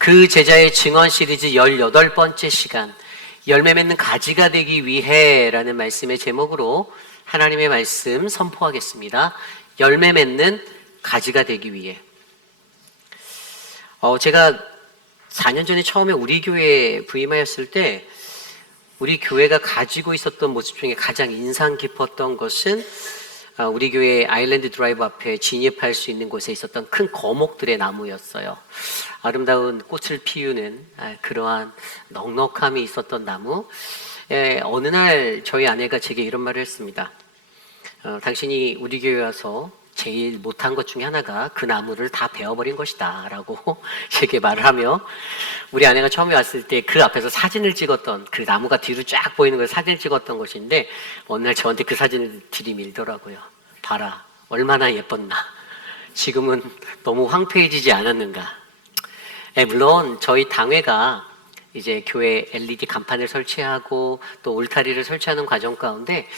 그 제자의 증언 시리즈 18번째 시간, 열매 맺는 가지가 되기 위해 라는 말씀의 제목으로 하나님의 말씀 선포하겠습니다. 열매 맺는 가지가 되기 위해. 제가 4년 전에 처음에 우리 교회에 부임하였을 때 우리 교회가 가지고 있었던 모습 중에 가장 인상 깊었던 것은 우리 교회 아일랜드 드라이브 앞에 진입할 수 있는 곳에 있었던 큰 거목들의 나무였어요. 아름다운 꽃을 피우는 그러한 넉넉함이 있었던 나무. 어느 날 저희 아내가 제게 이런 말을 했습니다. 당신이 우리 교회 와서 제일 못한 것 중에 하나가 그 나무를 다 베어버린 것이다 라고 제게 말을 하며, 우리 아내가 처음에 왔을 때 그 앞에서 사진을 찍었던, 그 나무가 뒤로 쫙 보이는 걸 사진을 찍었던 것인데, 어느 날 저한테 그 사진을 들이밀더라고요. 봐라, 얼마나 예뻤나. 지금은 너무 황폐해지지 않았는가. 물론 저희 당회가 이제 교회 LED 간판을 설치하고 또 울타리를 설치하는 과정 가운데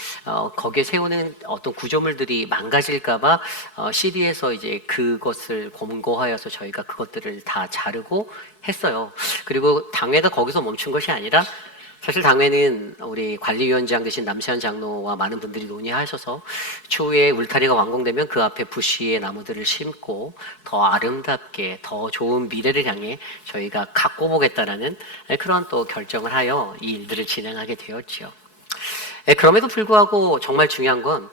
거기에 세우는 어떤 구조물들이 망가질까봐 CD에서 이제 그것을 권고하여서 저희가 그것들을 다 자르고 했어요. 그리고 당회가 거기서 멈춘 것이 아니라, 사실 당회는 우리 관리위원장 되신 남세현 장로와 많은 분들이 논의하셔서 추후에 울타리가 완공되면 그 앞에 부시의 나무들을 심고 더 아름답게 더 좋은 미래를 향해 저희가 갖고 보겠다라는 그런 또 결정을 하여 이 일들을 진행하게 되었죠. 그럼에도 불구하고 정말 중요한 건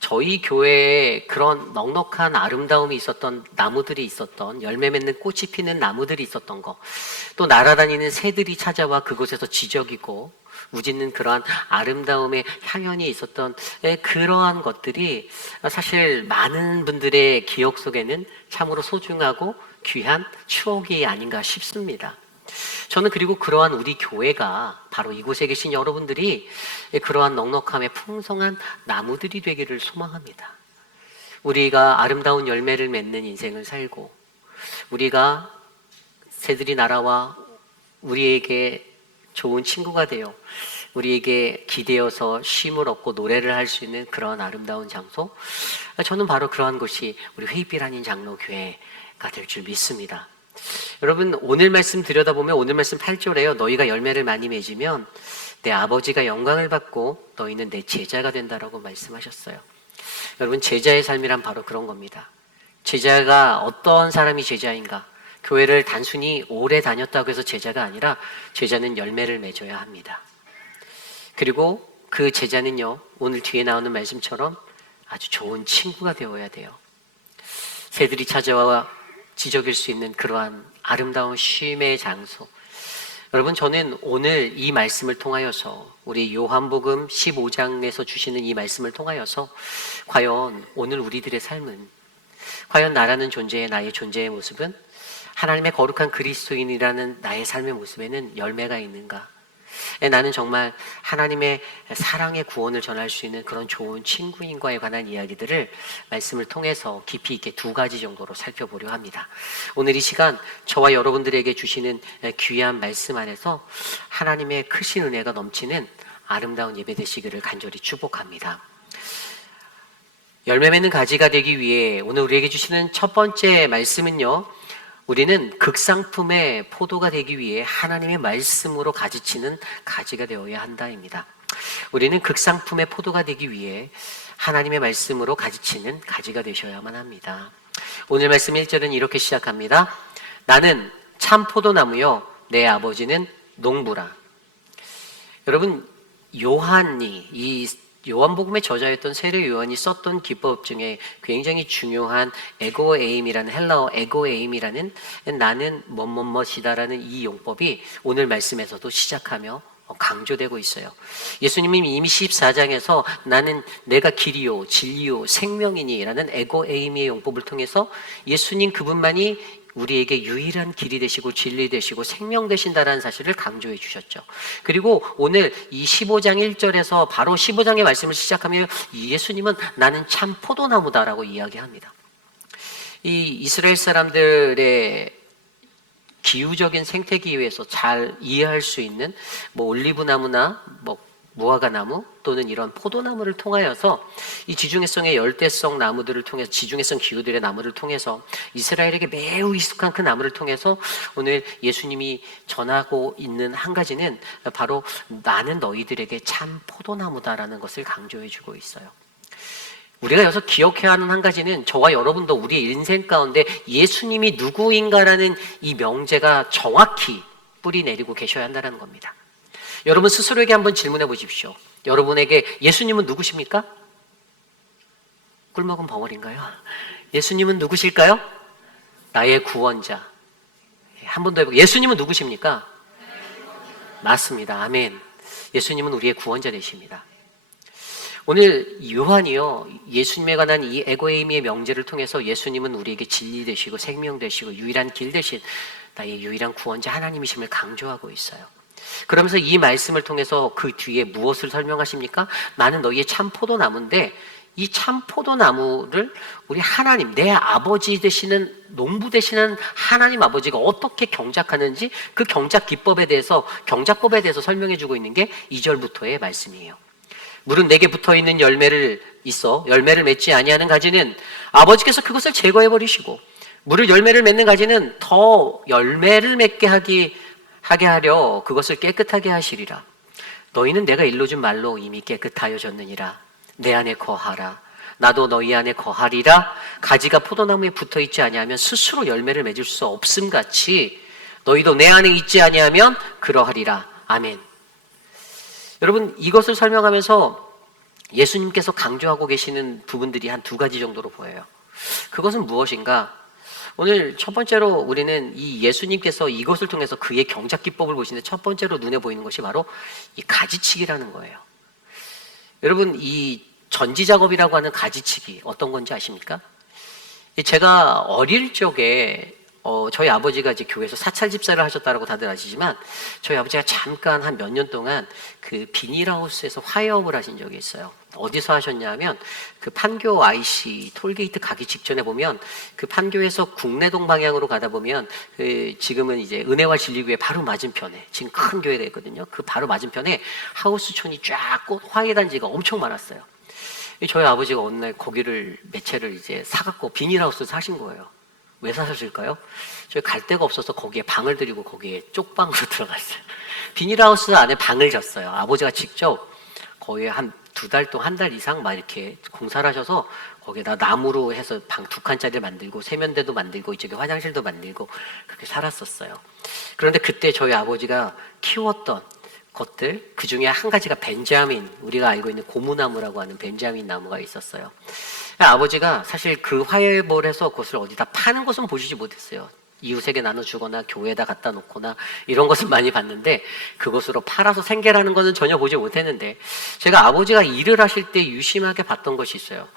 저희 교회에 그런 넉넉한 아름다움이 있었던 나무들이 있었던, 열매 맺는 꽃이 피는 나무들이 있었던 거, 또 날아다니는 새들이 찾아와 그곳에서 지저귀고 우짖는 그러한 아름다움의 향연이 있었던 그러한 것들이 사실 많은 분들의 기억 속에는 참으로 소중하고 귀한 추억이 아닌가 싶습니다. 저는 그리고 그러한 우리 교회가, 바로 이곳에 계신 여러분들이 그러한 넉넉함의 풍성한 나무들이 되기를 소망합니다. 우리가 아름다운 열매를 맺는 인생을 살고, 우리가 새들이 날아와 우리에게 좋은 친구가 되어 우리에게 기대어서 쉼을 얻고 노래를 할 수 있는 그런 아름다운 장소, 저는 바로 그러한 곳이 우리 회의빛 한인 장로교회가 될 줄 믿습니다. 여러분, 오늘 말씀 들여다보면 오늘 말씀 8절에요. 너희가 열매를 많이 맺으면 내 아버지가 영광을 받고 너희는 내 제자가 된다라고 말씀하셨어요. 여러분, 제자의 삶이란 바로 그런 겁니다. 제자가 어떤 사람이 제자인가? 교회를 단순히 오래 다녔다고 해서 제자가 아니라, 제자는 열매를 맺어야 합니다. 그리고 그 제자는요, 오늘 뒤에 나오는 말씀처럼 아주 좋은 친구가 되어야 돼요. 새들이 찾아와 지저길 수 있는 그러한 아름다운 쉼의 장소. 여러분, 저는 오늘 이 말씀을 통하여서, 우리 요한복음 15장에서 주시는 이 말씀을 통하여서 과연 오늘 우리들의 삶은, 과연 나라는 존재의, 나의 존재의 모습은 하나님의 거룩한 그리스도인이라는 나의 삶의 모습에는 열매가 있는가? 나는 정말 하나님의 사랑의 구원을 전할 수 있는 그런 좋은 친구인과에 관한 이야기들을 말씀을 통해서 깊이 있게 2가지 정도로 살펴보려 합니다. 오늘 이 시간 저와 여러분들에게 주시는 귀한 말씀 안에서 하나님의 크신 은혜가 넘치는 아름다운 예배 되시기를 간절히 축복합니다. 열매 맺는 가지가 되기 위해 오늘 우리에게 주시는 첫 번째 말씀은요, 우리는 극상품의 포도가 되기 위해 하나님의 말씀으로 가지치는 가지가 되어야 한다입니다. 우리는 극상품의 포도가 되기 위해 하나님의 말씀으로 가지치는 가지가 되셔야만 합니다. 오늘 말씀 1절은 이렇게 시작합니다. 나는 참 포도나무요 내 아버지는 농부라. 여러분, 요한복음의 저자였던 세례 요한이 썼던 기법 중에 굉장히 중요한 에고에임이라는, 헬라어 에고에임이라는 나는 뭐뭐뭐이다라는 이 용법이 오늘 말씀에서도 시작하며 강조되고 있어요. 예수님이 이미 14장에서 나는 내가 길이요 진리요 생명이니 라는 에고에임의 용법을 통해서 예수님 그분만이 우리에게 유일한 길이 되시고 진리 되시고 생명 되신다라는 사실을 강조해 주셨죠. 그리고 오늘 이 15장 1절에서 바로 15장의 말씀을 시작하며 예수님은 나는 참 포도나무다라고 이야기합니다. 이 이스라엘 사람들의 기후적인 생태계에서 잘 이해할 수 있는 올리브나무나 무화과나무 또는 이런 포도나무를 통하여서 이 지중해성의 열대성 나무들을 통해서 지중해성 기후들의 나무를 통해서 이스라엘에게 매우 익숙한 그 나무를 통해서 오늘 예수님이 전하고 있는 한 가지는 바로 나는 너희들에게 참 포도나무다라는 것을 강조해 주고 있어요. 우리가 여기서 기억해야 하는 한 가지는 저와 여러분도 우리의 인생 가운데 예수님이 누구인가라는 이 명제가 정확히 뿌리 내리고 계셔야 한다는 겁니다. 여러분 스스로에게 한번 질문해 보십시오. 여러분에게 예수님은 누구십니까? 꿀먹은 벙어리인가요? 예수님은 누구실까요? 나의 구원자. 한 번 더 해볼게요. 예수님은 누구십니까? 맞습니다. 아멘. 예수님은 우리의 구원자 되십니다. 오늘 요한이요, 예수님에 관한 이 에고에이미의 명제를 통해서 예수님은 우리에게 진리 되시고 생명 되시고 유일한 길 되신 나의 유일한 구원자 하나님이심을 강조하고 있어요. 그러면서 이 말씀을 통해서 그 뒤에 무엇을 설명하십니까? 나는 너희의 참 포도나무인데 이 참 포도나무를 우리 하나님, 내 아버지 되시는, 농부 되시는 하나님 아버지가 어떻게 경작하는지 그 경작 기법에 대해서, 경작법에 대해서 설명해 주고 있는 게 2절부터의 말씀이에요. 물은 내게 붙어있는 열매를 맺지 아니하는 가지는 아버지께서 그것을 제거해 버리시고 물을 열매를 맺는 가지는 더 열매를 맺게 하게 하려 그것을 깨끗하게 하시리라. 너희는 내가 일러준 말로 이미 깨끗하여졌느니라. 내 안에 거하라. 나도 너희 안에 거하리라. 가지가 포도나무에 붙어있지 아니하면 스스로 열매를 맺을 수 없음같이 너희도 내 안에 있지 아니하면 그러하리라. 아멘. 여러분 이것을 설명하면서 예수님께서 강조하고 계시는 부분들이 한 두 가지 정도로 보여요. 그것은 무엇인가? 오늘 첫 번째로 우리는 이 예수님께서 이것을 통해서 그의 경작 기법을 보시는데 첫 번째로 눈에 보이는 것이 바로 이 가지치기라는 거예요. 여러분 이 전지 작업이라고 하는 가지치기 어떤 건지 아십니까? 제가 어릴 적에 저희 아버지가 이제 교회에서 사찰 집사를 하셨다라고 다들 아시지만 저희 아버지가 잠깐 한 몇 년 동안 그 비닐하우스에서 화해업을 하신 적이 있어요. 어디서 하셨냐면 그 판교 IC 톨게이트 가기 직전에 보면 그 판교에서 국내동 방향으로 가다 보면 그 지금은 이제 은혜와 진리교회 바로 맞은편에 지금 큰 교회가 있거든요. 그 바로 맞은편에 하우스촌이 쫙 화해단지가 엄청 많았어요. 저희 아버지가 어느 날 거기를 매체를 이제 사갖고 비닐하우스를 사신 거예요. 왜 사셨을까요? 저희 갈 데가 없어서 거기에 방을 들이고 거기에 쪽방으로 들어갔어요. 비닐하우스 안에 방을 졌어요. 아버지가 직접 거의 한 2달 동안 1달 이상 막 이렇게 공사를 하셔서 거기에다 나무로 해서 방 2칸짜리를 만들고 세면대도 만들고 이쪽에 화장실도 만들고 그렇게 살았었어요. 그런데 그때 저희 아버지가 키웠던 것들 그 중에 한 가지가 벤자민, 우리가 알고 있는 고무나무라고 하는 벤자민 나무가 있었어요. 아버지가 사실 그 화해를 해서 그것을 어디다 파는 것은 보시지 못했어요. 이웃에게 나눠주거나 교회에다 갖다 놓거나 이런 것은 많이 봤는데 그것으로 팔아서 생계라는 것은 전혀 보지 못했는데 제가 아버지가 일을 하실 때 유심하게 봤던 것이 있어요.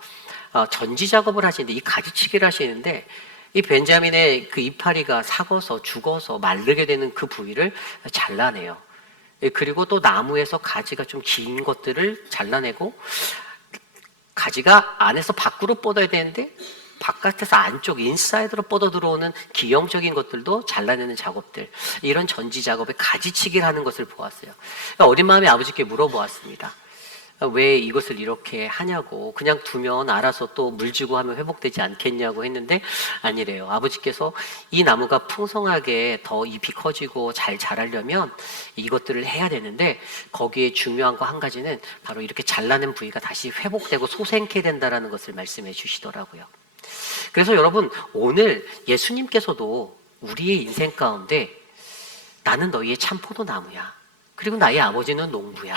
전지 작업을 하시는데 이 가지치기를 하시는데 이 벤자민의 그 이파리가 삭어서 죽어서 마르게 되는 그 부위를 잘라내요. 그리고 또 나무에서 가지가 좀 긴 것들을 잘라내고 가지가 안에서 밖으로 뻗어야 되는데 바깥에서 안쪽 인사이드로 뻗어 들어오는 기형적인 것들도 잘라내는 작업들, 이런 전지 작업에 가지치기를 하는 것을 보았어요. 그러니까 어린 마음에 아버지께 물어보았습니다. 왜 이것을 이렇게 하냐고, 그냥 두면 알아서 또 물지고 하면 회복되지 않겠냐고 했는데 아니래요. 아버지께서 이 나무가 풍성하게 더 잎이 커지고 잘 자라려면 이것들을 해야 되는데 거기에 중요한 거 한 가지는 바로 이렇게 잘라낸 부위가 다시 회복되고 소생케 된다라는 것을 말씀해 주시더라고요. 그래서 여러분 오늘 예수님께서도 우리의 인생 가운데 나는 너희의 참 포도나무야. 그리고 나의 아버지는 농부야.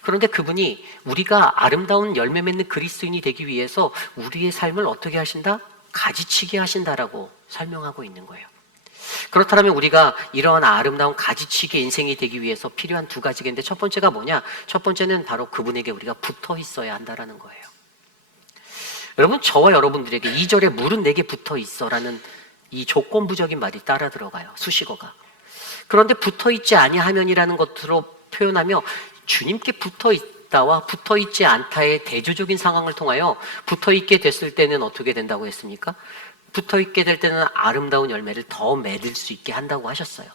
그런데 그분이 우리가 아름다운 열매 맺는 그리스도인이 되기 위해서 우리의 삶을 어떻게 하신다? 가지치기 하신다라고 설명하고 있는 거예요. 그렇다면 우리가 이러한 아름다운 가지치기 인생이 되기 위해서 필요한 두 가지가 있는데 첫 번째가 뭐냐? 첫 번째는 바로 그분에게 우리가 붙어 있어야 한다라는 거예요. 여러분 저와 여러분들에게 2절에 물은 내게 붙어 있어라는 이 조건부적인 말이 따라 들어가요. 수식어가. 그런데 붙어 있지 아니하면이라는 것으로 표현하며 주님께 붙어 있다와 붙어 있지 않다의 대조적인 상황을 통하여 붙어 있게 됐을 때는 어떻게 된다고 했습니까? 붙어 있게 될 때는 아름다운 열매를 더 맺을 수 있게 한다고 하셨어요.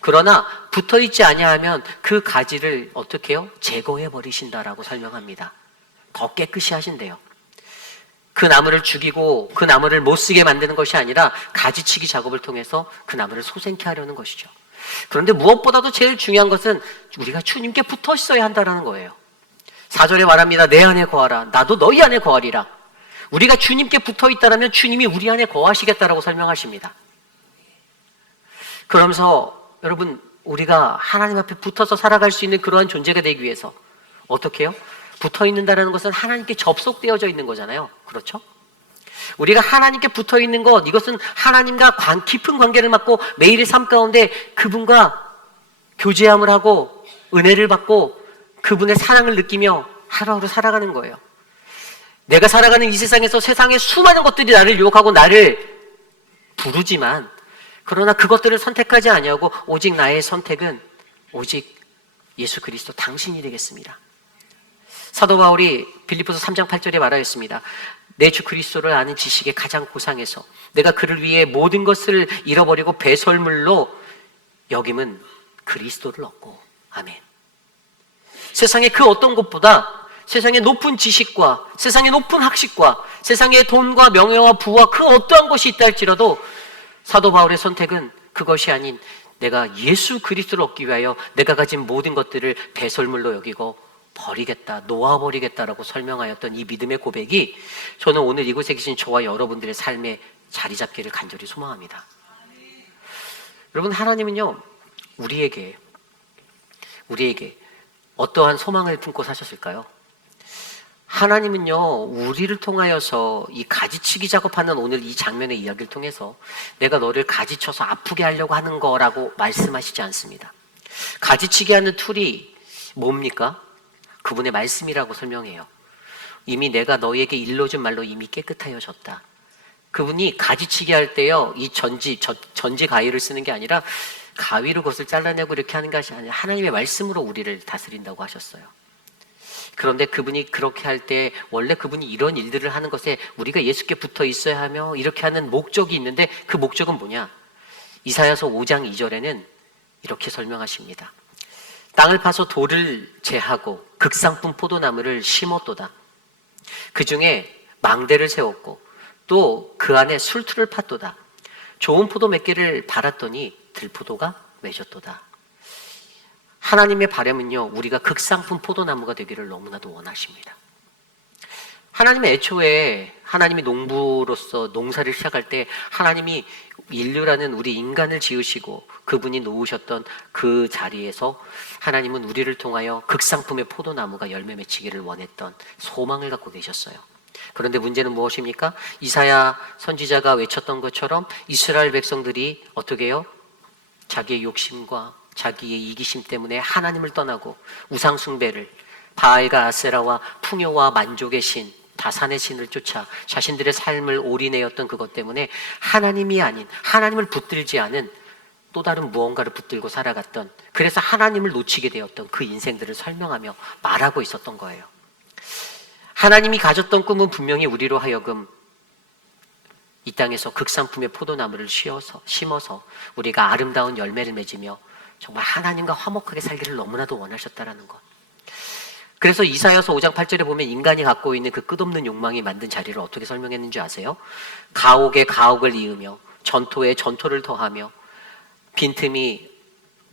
그러나 붙어 있지 아니하면 그 가지를 어떻게 해요? 제거해 버리신다라고 설명합니다. 더 깨끗이 하신대요. 그 나무를 죽이고 그 나무를 못 쓰게 만드는 것이 아니라 가지치기 작업을 통해서 그 나무를 소생케 하려는 것이죠. 그런데 무엇보다도 제일 중요한 것은 우리가 주님께 붙어 있어야 한다는 거예요. 4절에 말합니다. 내 안에 거하라. 나도 너희 안에 거하리라. 우리가 주님께 붙어 있다면 주님이 우리 안에 거하시겠다라고 설명하십니다. 그러면서 여러분, 우리가 하나님 앞에 붙어서 살아갈 수 있는 그러한 존재가 되기 위해서 어떻게 해요? 붙어 있는다는 것은 하나님께 접속되어져 있는 거잖아요. 그렇죠? 우리가 하나님께 붙어 있는 것, 이것은 하나님과 깊은 관계를 맺고 매일의 삶 가운데 그분과 교제함을 하고 은혜를 받고 그분의 사랑을 느끼며 하루하루 살아가는 거예요. 내가 살아가는 이 세상에서 세상의 수많은 것들이 나를 유혹하고 나를 부르지만, 그러나 그것들을 선택하지 아니하고 오직 나의 선택은 오직 예수 그리스도 당신이 되겠습니다. 사도 바울이 빌립보서 3장 8절에 말하였습니다. 내 주 그리스도를 아는 지식에 가장 고상해서 내가 그를 위해 모든 것을 잃어버리고 배설물로 여김은 그리스도를 얻고. 아멘. 세상의 그 어떤 것보다 세상의 높은 지식과 세상의 높은 학식과 세상의 돈과 명예와 부와 그 어떠한 것이 있다 할지라도 사도 바울의 선택은 그것이 아닌 내가 예수 그리스도를 얻기 위하여 내가 가진 모든 것들을 배설물로 여기고 버리겠다, 놓아버리겠다라고 설명하였던 이 믿음의 고백이 저는 오늘 이곳에 계신 저와 여러분들의 삶에 자리 잡기를 간절히 소망합니다. 여러분, 하나님은요, 우리에게 어떠한 소망을 품고 사셨을까요? 하나님은요, 우리를 통하여서 이 가지치기 작업하는 오늘 이 장면의 이야기를 통해서 내가 너를 가지쳐서 아프게 하려고 하는 거라고 말씀하시지 않습니다. 가지치기 하는 툴이 뭡니까? 그분의 말씀이라고 설명해요. 이미 내가 너에게 일러준 말로 이미 깨끗하여졌다. 그분이 가지치기 할 때요, 이 전지 가위를 쓰는 게 아니라 가위로 그것을 잘라내고 이렇게 하는 것이 아니라 하나님의 말씀으로 우리를 다스린다고 하셨어요. 그런데 그분이 그렇게 할 때 원래 그분이 이런 일들을 하는 것에 우리가 예수께 붙어 있어야 하며 이렇게 하는 목적이 있는데 그 목적은 뭐냐? 이사야서 5장 2절에는 이렇게 설명하십니다. 땅을 파서 돌을 제하고 극상품 포도나무를 심었도다. 그 중에 망대를 세웠고 또 그 안에 술틀을 팠도다. 좋은 포도 몇 개를 발았더니 들포도가 맺었도다. 하나님의 바람은요, 우리가 극상품 포도나무가 되기를 너무나도 원하십니다. 하나님의 애초에 하나님이 농부로서 농사를 시작할 때 하나님이 인류라는 우리 인간을 지으시고 그분이 놓으셨던 그 자리에서 하나님은 우리를 통하여 극상품의 포도나무가 열매 맺히기를 원했던 소망을 갖고 계셨어요. 그런데 문제는 무엇입니까? 이사야 선지자가 외쳤던 것처럼 이스라엘 백성들이 어떻게 해요? 자기의 욕심과 자기의 이기심 때문에 하나님을 떠나고 우상 숭배를, 바알과 아세라와 풍요와 만족의 신, 다산의 신을 쫓아 자신들의 삶을 올인하였던 그것 때문에 하나님이 아닌, 하나님을 붙들지 않은 또 다른 무언가를 붙들고 살아갔던, 그래서 하나님을 놓치게 되었던 그 인생들을 설명하며 말하고 있었던 거예요. 하나님이 가졌던 꿈은 분명히 우리로 하여금 이 땅에서 극상품의 포도나무를 심어서 우리가 아름다운 열매를 맺으며 정말 하나님과 화목하게 살기를 너무나도 원하셨다라는 것. 그래서 이사야서 5장 8절에 보면 인간이 갖고 있는 그 끝없는 욕망이 만든 자리를 어떻게 설명했는지 아세요? 가옥에 가옥을 이으며 전토에 전토를 더하며 빈틈이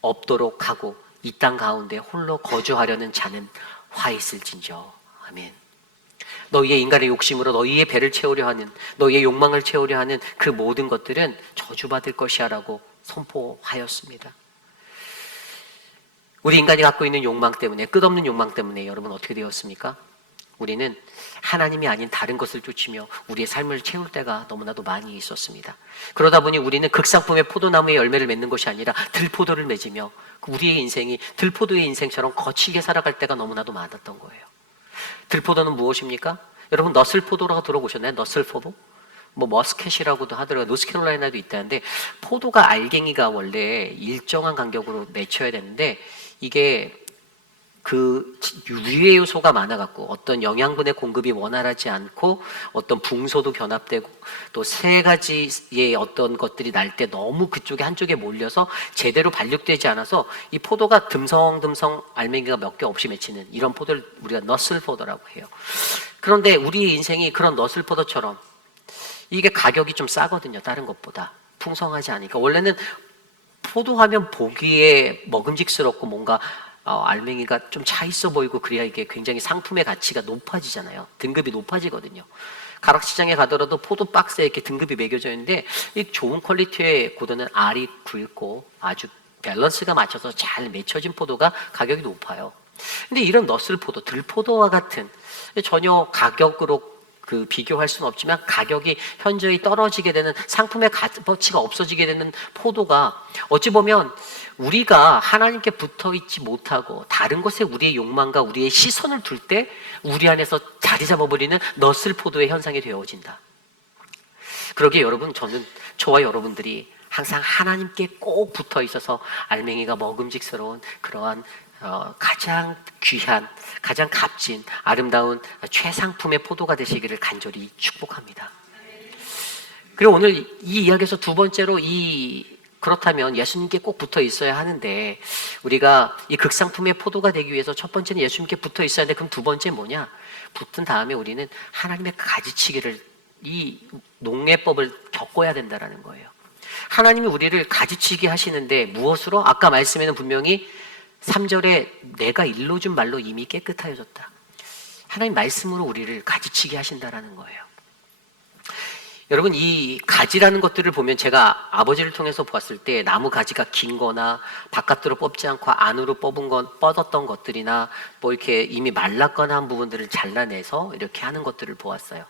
없도록 하고 이 땅 가운데 홀로 거주하려는 자는 화 있을진저. 아멘. 너희의 인간의 욕심으로 너희의 배를 채우려 하는, 너희의 욕망을 채우려 하는 그 모든 것들은 저주받을 것이야 라고 선포하였습니다. 우리 인간이 갖고 있는 욕망 때문에, 끝없는 욕망 때문에 여러분 어떻게 되었습니까? 우리는 하나님이 아닌 다른 것을 쫓으며 우리의 삶을 채울 때가 너무나도 많이 있었습니다. 그러다 보니 우리는 극상품의 포도나무의 열매를 맺는 것이 아니라 들포도를 맺으며 우리의 인생이 들포도의 인생처럼 거칠게 살아갈 때가 너무나도 많았던 거예요. 들포도는 무엇입니까? 여러분 너슬포도라고 들어보셨나요? 너슬포도? 머스켓이라고도 하더라고요. 노스캐롤라이나도 있다는데, 포도가 알갱이가 원래 일정한 간격으로 맺혀야 되는데 이게 그 유해 요소가 많아갖고 어떤 영양분의 공급이 원활하지 않고 어떤 붕소도 견합되고 또 세 가지의 어떤 것들이 날 때 너무 그쪽에 한쪽에 몰려서 제대로 반죽되지 않아서 이 포도가 듬성듬성 알맹이가 몇 개 없이 맺히는 이런 포도를 우리가 너슬 포도라고 해요. 그런데 우리 인생이 그런 너슬 포도처럼 이게 가격이 좀 싸거든요. 다른 것보다 풍성하지 않으니까. 원래는 포도하면 보기에 먹음직스럽고 뭔가 알맹이가 좀 차 있어 보이고 그래야 이게 굉장히 상품의 가치가 높아지잖아요. 등급이 높아지거든요. 가락시장에 가더라도 포도 박스에 이렇게 등급이 매겨져 있는데 이 좋은 퀄리티의 포도는 알이 굵고 아주 밸런스가 맞춰서 잘 맺혀진 포도가 가격이 높아요. 근데 이런 너슬 포도, 들포도와 같은 전혀 가격으로 그 비교할 수는 없지만 가격이 현저히 떨어지게 되는 상품의 가치가 없어지게 되는 포도가 어찌 보면 우리가 하나님께 붙어 있지 못하고 다른 곳에 우리의 욕망과 우리의 시선을 둘 때 우리 안에서 자리 잡아버리는 너슬 포도의 현상이 되어진다. 그러기에 여러분, 저와 여러분들이 항상 하나님께 꼭 붙어 있어서 알맹이가 먹음직스러운 그러한 가장 귀한, 가장 값진, 아름다운 최상품의 포도가 되시기를 간절히 축복합니다. 그리고 오늘 이 이야기에서 두 번째로 그렇다면 예수님께 꼭 붙어 있어야 하는데 우리가 이 극상품의 포도가 되기 위해서 첫 번째는 예수님께 붙어 있어야 하는데 그럼 두 번째 뭐냐? 붙은 다음에 우리는 하나님의 가지치기를 이 농례법을 겪어야 된다라는 거예요. 하나님이 우리를 가지치기 하시는데 무엇으로? 아까 말씀에는 분명히 3절에 내가 일러준 말로 이미 깨끗하여졌다. 하나님 말씀으로 우리를 가지치게 하신다라는 거예요. 여러분, 이 가지라는 것들을 보면 제가 아버지를 통해서 보았을 때 나무 가지가 긴 거나 바깥으로 뽑지 않고 안으로 뻗었던 것들이나 뭐 이렇게 이미 말랐거나 한 부분들을 잘라내서 이렇게 하는 것들을 보았어요.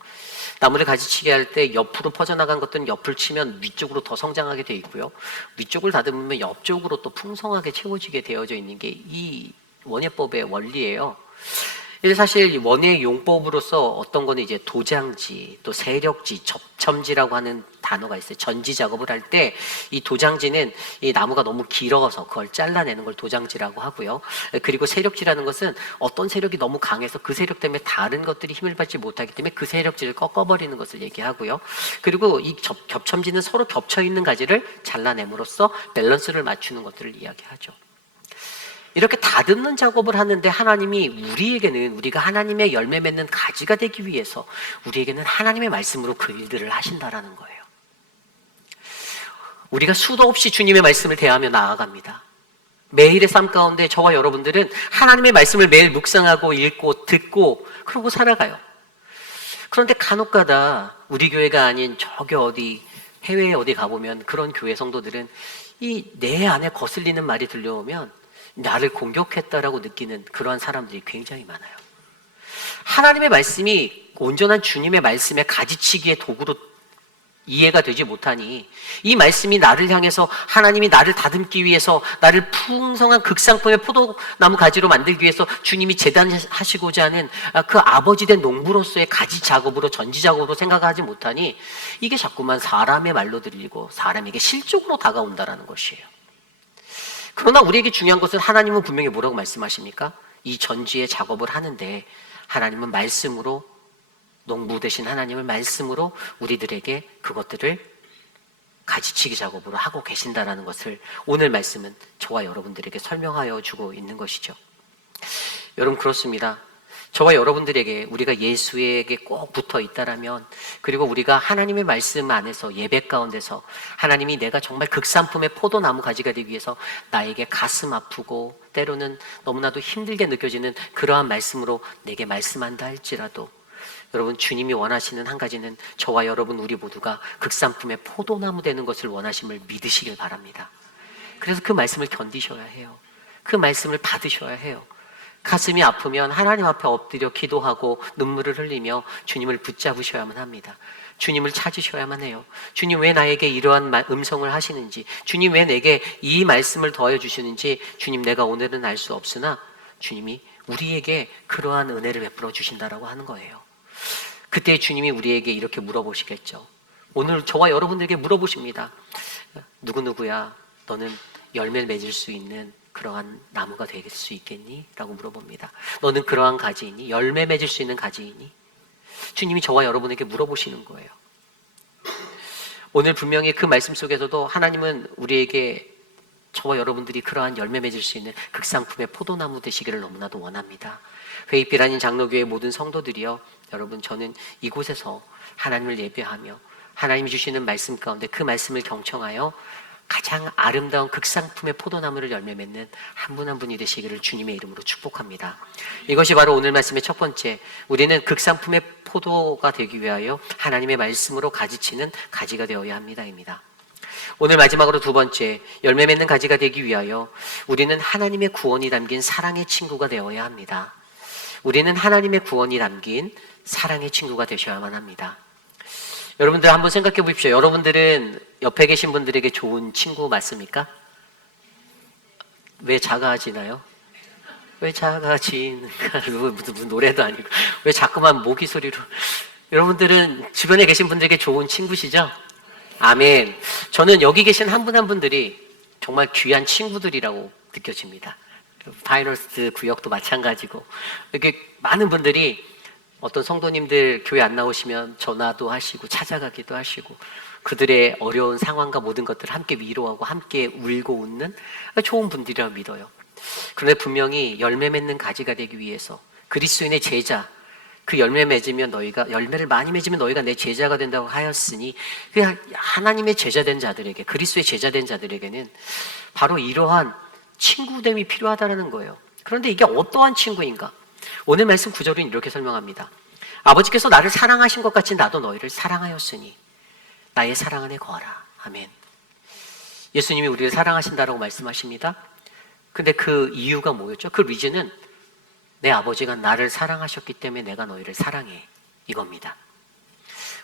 나무를 가지치게 할 때 옆으로 퍼져나간 것들은 옆을 치면 위쪽으로 더 성장하게 되어 있고요. 위쪽을 다듬으면 옆쪽으로 또 풍성하게 채워지게 되어져 있는 게 이 원예법의 원리예요. 사실 원예 용법으로서 어떤 거는 이제 도장지, 또 세력지, 접첨지라고 하는 단어가 있어요. 전지 작업을 할 때 이 도장지는 이 나무가 너무 길어서 그걸 잘라내는 걸 도장지라고 하고요. 그리고 세력지라는 것은 어떤 세력이 너무 강해서 그 세력 때문에 다른 것들이 힘을 받지 못하기 때문에 그 세력지를 꺾어버리는 것을 얘기하고요. 그리고 이 겹첨지는 서로 겹쳐 있는 가지를 잘라냄으로써 밸런스를 맞추는 것들을 이야기하죠. 이렇게 다듬는 작업을 하는데 하나님이 우리가 하나님의 열매 맺는 가지가 되기 위해서 우리에게는 하나님의 말씀으로 그 일들을 하신다라는 거예요. 우리가 수도 없이 주님의 말씀을 대하며 나아갑니다. 매일의 삶 가운데 저와 여러분들은 하나님의 말씀을 매일 묵상하고 읽고 듣고 그러고 살아가요. 그런데 간혹가다 우리 교회가 아닌 저기 어디 해외에 어디 가보면 그런 교회 성도들은 이 내 안에 거슬리는 말이 들려오면 나를 공격했다라고 느끼는 그러한 사람들이 굉장히 많아요. 하나님의 말씀이 온전한 주님의 말씀의 가지치기의 도구로 이해가 되지 못하니 이 말씀이 나를 향해서 하나님이 나를 다듬기 위해서 나를 풍성한 극상품의 포도나무 가지로 만들기 위해서 주님이 재단하시고자 하는 그 아버지된 농부로서의 가지 작업으로 전지 작업으로 생각하지 못하니 이게 자꾸만 사람의 말로 들리고 사람에게 실적으로 다가온다라는 것이에요. 그러나 우리에게 중요한 것은 하나님은 분명히 뭐라고 말씀하십니까? 이 전지의 작업을 하는데 하나님은 말씀으로 농부 되신 하나님을 말씀으로 우리들에게 그것들을 가지치기 작업으로 하고 계신다라는 것을 오늘 말씀은 저와 여러분들에게 설명하여 주고 있는 것이죠. 여러분 그렇습니다. 저와 여러분들에게 우리가 예수에게 꼭 붙어 있다라면 그리고 우리가 하나님의 말씀 안에서 예배 가운데서 하나님이 내가 정말 극상품의 포도나무 가지가 되기 위해서 나에게 가슴 아프고 때로는 너무나도 힘들게 느껴지는 그러한 말씀으로 내게 말씀한다 할지라도 여러분 주님이 원하시는 한 가지는 저와 여러분 우리 모두가 극상품의 포도나무 되는 것을 원하심을 믿으시길 바랍니다. 그래서 그 말씀을 견디셔야 해요. 그 말씀을 받으셔야 해요. 가슴이 아프면 하나님 앞에 엎드려 기도하고 눈물을 흘리며 주님을 붙잡으셔야만 합니다. 주님을 찾으셔야만 해요. 주님 왜 나에게 이러한 음성을 하시는지, 주님 왜 내게 이 말씀을 더하여 주시는지 주님 내가 오늘은 알 수 없으나 주님이 우리에게 그러한 은혜를 베풀어 주신다라고 하는 거예요. 그때 주님이 우리에게 이렇게 물어보시겠죠. 오늘 저와 여러분들에게 물어보십니다. 누구누구야 너는 열매를 맺을 수 있는 그러한 나무가 될 수 있겠니? 라고 물어봅니다. 너는 그러한 가지이니? 열매 맺을 수 있는 가지이니? 주님이 저와 여러분에게 물어보시는 거예요. 오늘 분명히 그 말씀 속에서도 하나님은 우리에게 저와 여러분들이 그러한 열매 맺을 수 있는 극상품의 포도나무 되시기를 너무나도 원합니다. 회의빛 아닌 장로교회 모든 성도들이요, 여러분, 저는 이곳에서 하나님을 예배하며 하나님이 주시는 말씀 가운데 그 말씀을 경청하여 가장 아름다운 극상품의 포도나무를 열매 맺는 한 분 한 분이 되시기를 주님의 이름으로 축복합니다. 이것이 바로 오늘 말씀의 첫 번째, 우리는 극상품의 포도가 되기 위하여 하나님의 말씀으로 가지치는 가지가 되어야 합니다입니다. 오늘 마지막으로 두 번째, 열매 맺는 가지가 되기 위하여 우리는 하나님의 구원이 담긴 사랑의 친구가 되어야 합니다. 우리는 하나님의 구원이 담긴 사랑의 친구가 되셔야만 합니다. 여러분들 한번 생각해 보십시오. 여러분들은 옆에 계신 분들에게 좋은 친구 맞습니까? 왜 작아지나요? 왜 작아지는가? 무슨 노래도 아니고 왜 자꾸만 모기 소리로. 여러분들은 주변에 계신 분들에게 좋은 친구시죠? 아멘. 저는 여기 계신 한 분 한 분들이 정말 귀한 친구들이라고 느껴집니다. 파이널스 구역도 마찬가지고, 이렇게 많은 분들이 어떤 성도님들 교회 안 나오시면 전화도 하시고 찾아가기도 하시고 그들의 어려운 상황과 모든 것들을 함께 위로하고 함께 울고 웃는 좋은 분들이라고 믿어요. 그런데 분명히 열매 맺는 가지가 되기 위해서 그리스도인의 제자, 그 열매 맺으면 너희가, 열매를 많이 맺으면 너희가 내 제자가 된다고 하였으니, 그 하나님의 제자된 자들에게, 그리스도의 제자된 자들에게는 바로 이러한 친구됨이 필요하다는 거예요. 그런데 이게 어떠한 친구인가? 오늘 말씀 구절은 이렇게 설명합니다. 아버지께서 나를 사랑하신 것 같이 나도 너희를 사랑하였으니 나의 사랑 안에 거하라. 아멘. 예수님이 우리를 사랑하신다라고 말씀하십니다. 근데 그 이유가 뭐였죠? 그 리즌은 내 아버지가 나를 사랑하셨기 때문에 내가 너희를 사랑해, 이겁니다.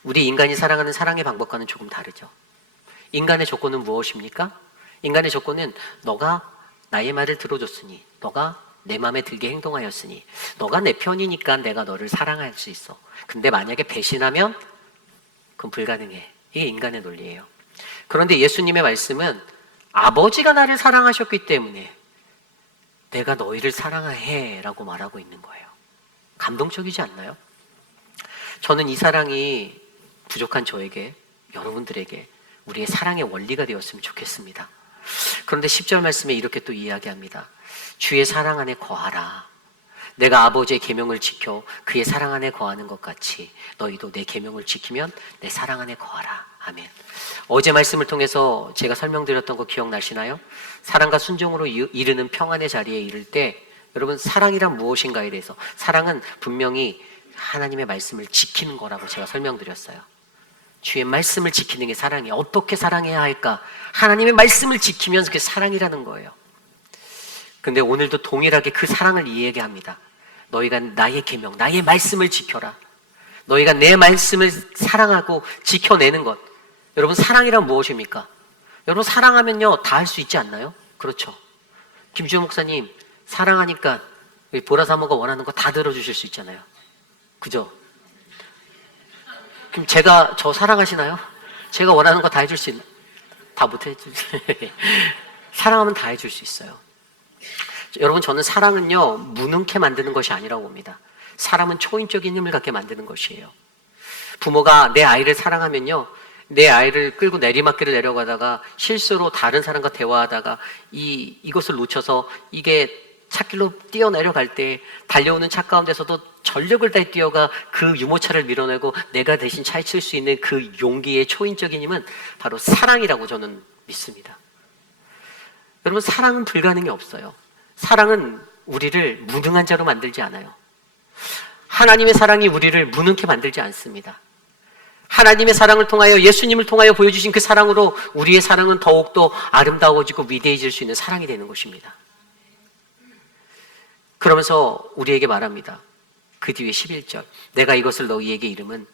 우리 인간이 사랑하는 사랑의 방법과는 조금 다르죠. 인간의 조건은 무엇입니까? 인간의 조건은 너가 나의 말을 들어줬으니, 너가 내 마음에 들게 행동하였으니, 너가 내 편이니까 내가 너를 사랑할 수 있어. 근데 만약에 배신하면 그건 불가능해. 이게 인간의 논리예요. 그런데 예수님의 말씀은 아버지가 나를 사랑하셨기 때문에 내가 너희를 사랑해 라고 말하고 있는 거예요. 감동적이지 않나요? 저는 이 사랑이 부족한 저에게, 여러분들에게 우리의 사랑의 원리가 되었으면 좋겠습니다. 그런데 10절 말씀에 이렇게 또 이야기합니다. 주의 사랑 안에 거하라. 내가 아버지의 계명을 지켜 그의 사랑 안에 거하는 것 같이 너희도 내 계명을 지키면 내 사랑 안에 거하라. 아멘. 어제 말씀을 통해서 제가 설명드렸던 거 기억나시나요? 사랑과 순종으로 이르는 평안의 자리에 이를 때, 여러분, 사랑이란 무엇인가에 대해서, 사랑은 분명히 하나님의 말씀을 지키는 거라고 제가 설명드렸어요. 주의 말씀을 지키는 게 사랑이에요. 어떻게 사랑해야 할까? 하나님의 말씀을 지키면서 그게 사랑이라는 거예요. 근데 오늘도 동일하게 그 사랑을 이야기합니다. 너희가 나의 계명, 나의 말씀을 지켜라. 너희가 내 말씀을 사랑하고 지켜내는 것. 여러분, 사랑이란 무엇입니까? 여러분, 사랑하면요 다 할 수 있지 않나요? 그렇죠. 김주호 목사님, 사랑하니까 보라사모가 원하는 거 다 들어주실 수 있잖아요. 그죠? 그럼 제가 저 사랑하시나요? 제가 원하는 거 다 해줄 수 있나요? 다 못 해줄 사랑하면 다 해줄 수 있어요. 여러분, 저는 사랑은요 무능케 만드는 것이 아니라고 봅니다. 사람은 초인적인 힘을 갖게 만드는 것이에요. 부모가 내 아이를 사랑하면요, 내 아이를 끌고 내리막길을 내려가다가 실수로 다른 사람과 대화하다가 이것을 놓쳐서 이게 찻길로 뛰어내려갈 때 달려오는 차 가운데서도 전력을 다해 뛰어가 그 유모차를 밀어내고 내가 대신 차에 칠 수 있는 그 용기의 초인적인 힘은 바로 사랑이라고 저는 믿습니다. 여러분, 사랑은 불가능이 없어요. 사랑은 우리를 무능한 자로 만들지 않아요. 하나님의 사랑이 우리를 무능케 만들지 않습니다. 하나님의 사랑을 통하여, 예수님을 통하여 보여주신 그 사랑으로 우리의 사랑은 더욱더 아름다워지고 위대해질 수 있는 사랑이 되는 것입니다. 그러면서 우리에게 말합니다. 그 뒤에 11절, 내가 이것을 너희에게 이름은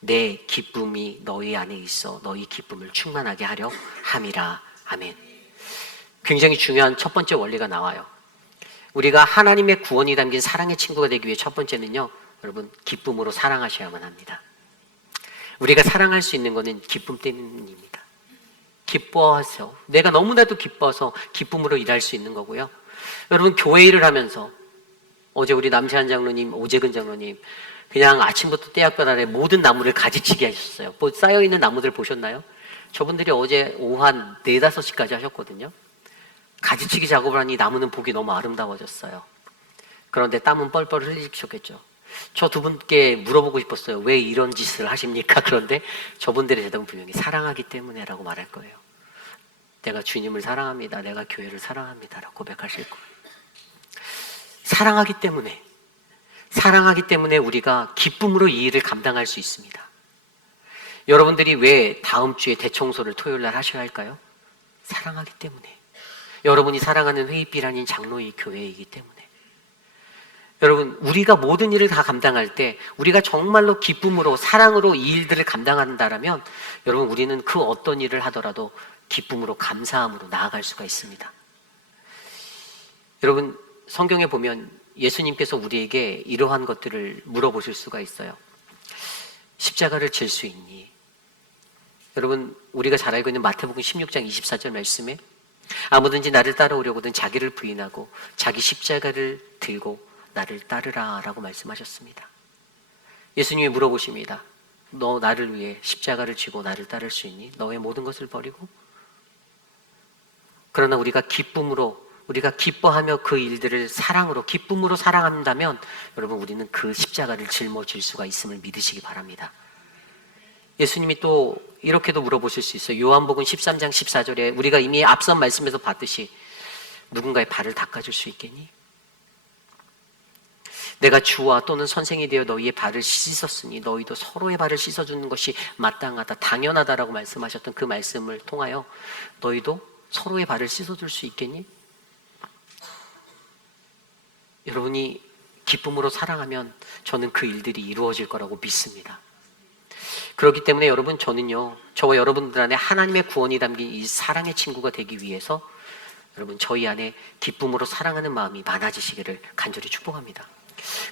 내 기쁨이 너희 안에 있어 너희 기쁨을 충만하게 하려 함이라. 아멘. 굉장히 중요한 첫 번째 원리가 나와요. 우리가 하나님의 구원이 담긴 사랑의 친구가 되기 위해 첫 번째는요, 여러분, 기쁨으로 사랑하셔야만 합니다. 우리가 사랑할 수 있는 것은 기쁨 때문입니다. 기뻐하세요. 내가 너무나도 기뻐서 기쁨으로 일할 수 있는 거고요. 여러분, 교회 일을 하면서 어제 우리 남세한 장로님, 오재근 장로님 그냥 아침부터 떼약볕 아래 모든 나무를 가지치기 하셨어요. 뭐 쌓여있는 나무들 보셨나요? 저분들이 어제 오후 한 4, 5시까지 하셨거든요. 가지치기 작업을 하니 나무는 보기 너무 아름다워졌어요. 그런데 땀은 뻘뻘 흘리셨겠죠. 저 두 분께 물어보고 싶었어요. 왜 이런 짓을 하십니까? 그런데 저분들의 대답은 분명히 사랑하기 때문에라고 말할 거예요. 내가 주님을 사랑합니다. 내가 교회를 사랑합니다. 라고 고백하실 거예요. 사랑하기 때문에 우리가 기쁨으로 이 일을 감당할 수 있습니다. 여러분들이 왜 다음 주에 대청소를 토요일 날 하셔야 할까요? 사랑하기 때문에. 여러분이 사랑하는 회의빌 아닌 장로의 교회이기 때문에. 여러분, 우리가 모든 일을 다 감당할 때 우리가 정말로 기쁨으로 사랑으로 이 일들을 감당한다라면 여러분, 우리는 그 어떤 일을 하더라도 기쁨으로 감사함으로 나아갈 수가 있습니다. 여러분, 성경에 보면 예수님께서 우리에게 이러한 것들을 물어보실 수가 있어요. 십자가를 질 수 있니? 여러분, 우리가 잘 알고 있는 마태복음 16장 24절 말씀에 아무든지 나를 따라오려거든 자기를 부인하고 자기 십자가를 들고 나를 따르라 라고 말씀하셨습니다. 예수님이 물어보십니다. 너 나를 위해 십자가를 지고 나를 따를 수 있니? 너의 모든 것을 버리고? 그러나 우리가 기뻐하며 그 일들을 사랑으로, 기쁨으로 사랑한다면 여러분, 우리는 그 십자가를 짊어질 수가 있음을 믿으시기 바랍니다. 예수님이 또 이렇게도 물어보실 수 있어요. 요한복음 13장 14절에 우리가 이미 앞선 말씀에서 봤듯이 누군가의 발을 닦아줄 수 있겠니? 내가 주와 또는 선생이 되어 너희의 발을 씻었으니 너희도 서로의 발을 씻어주는 것이 마땅하다, 당연하다라고 말씀하셨던 그 말씀을 통하여 너희도 서로의 발을 씻어줄 수 있겠니? 여러분이 기쁨으로 사랑하면 저는 그 일들이 이루어질 거라고 믿습니다. 그렇기 때문에 여러분, 저는요, 저와 여러분들 안에 하나님의 구원이 담긴 이 사랑의 친구가 되기 위해서 여러분, 저희 안에 기쁨으로 사랑하는 마음이 많아지시기를 간절히 축복합니다.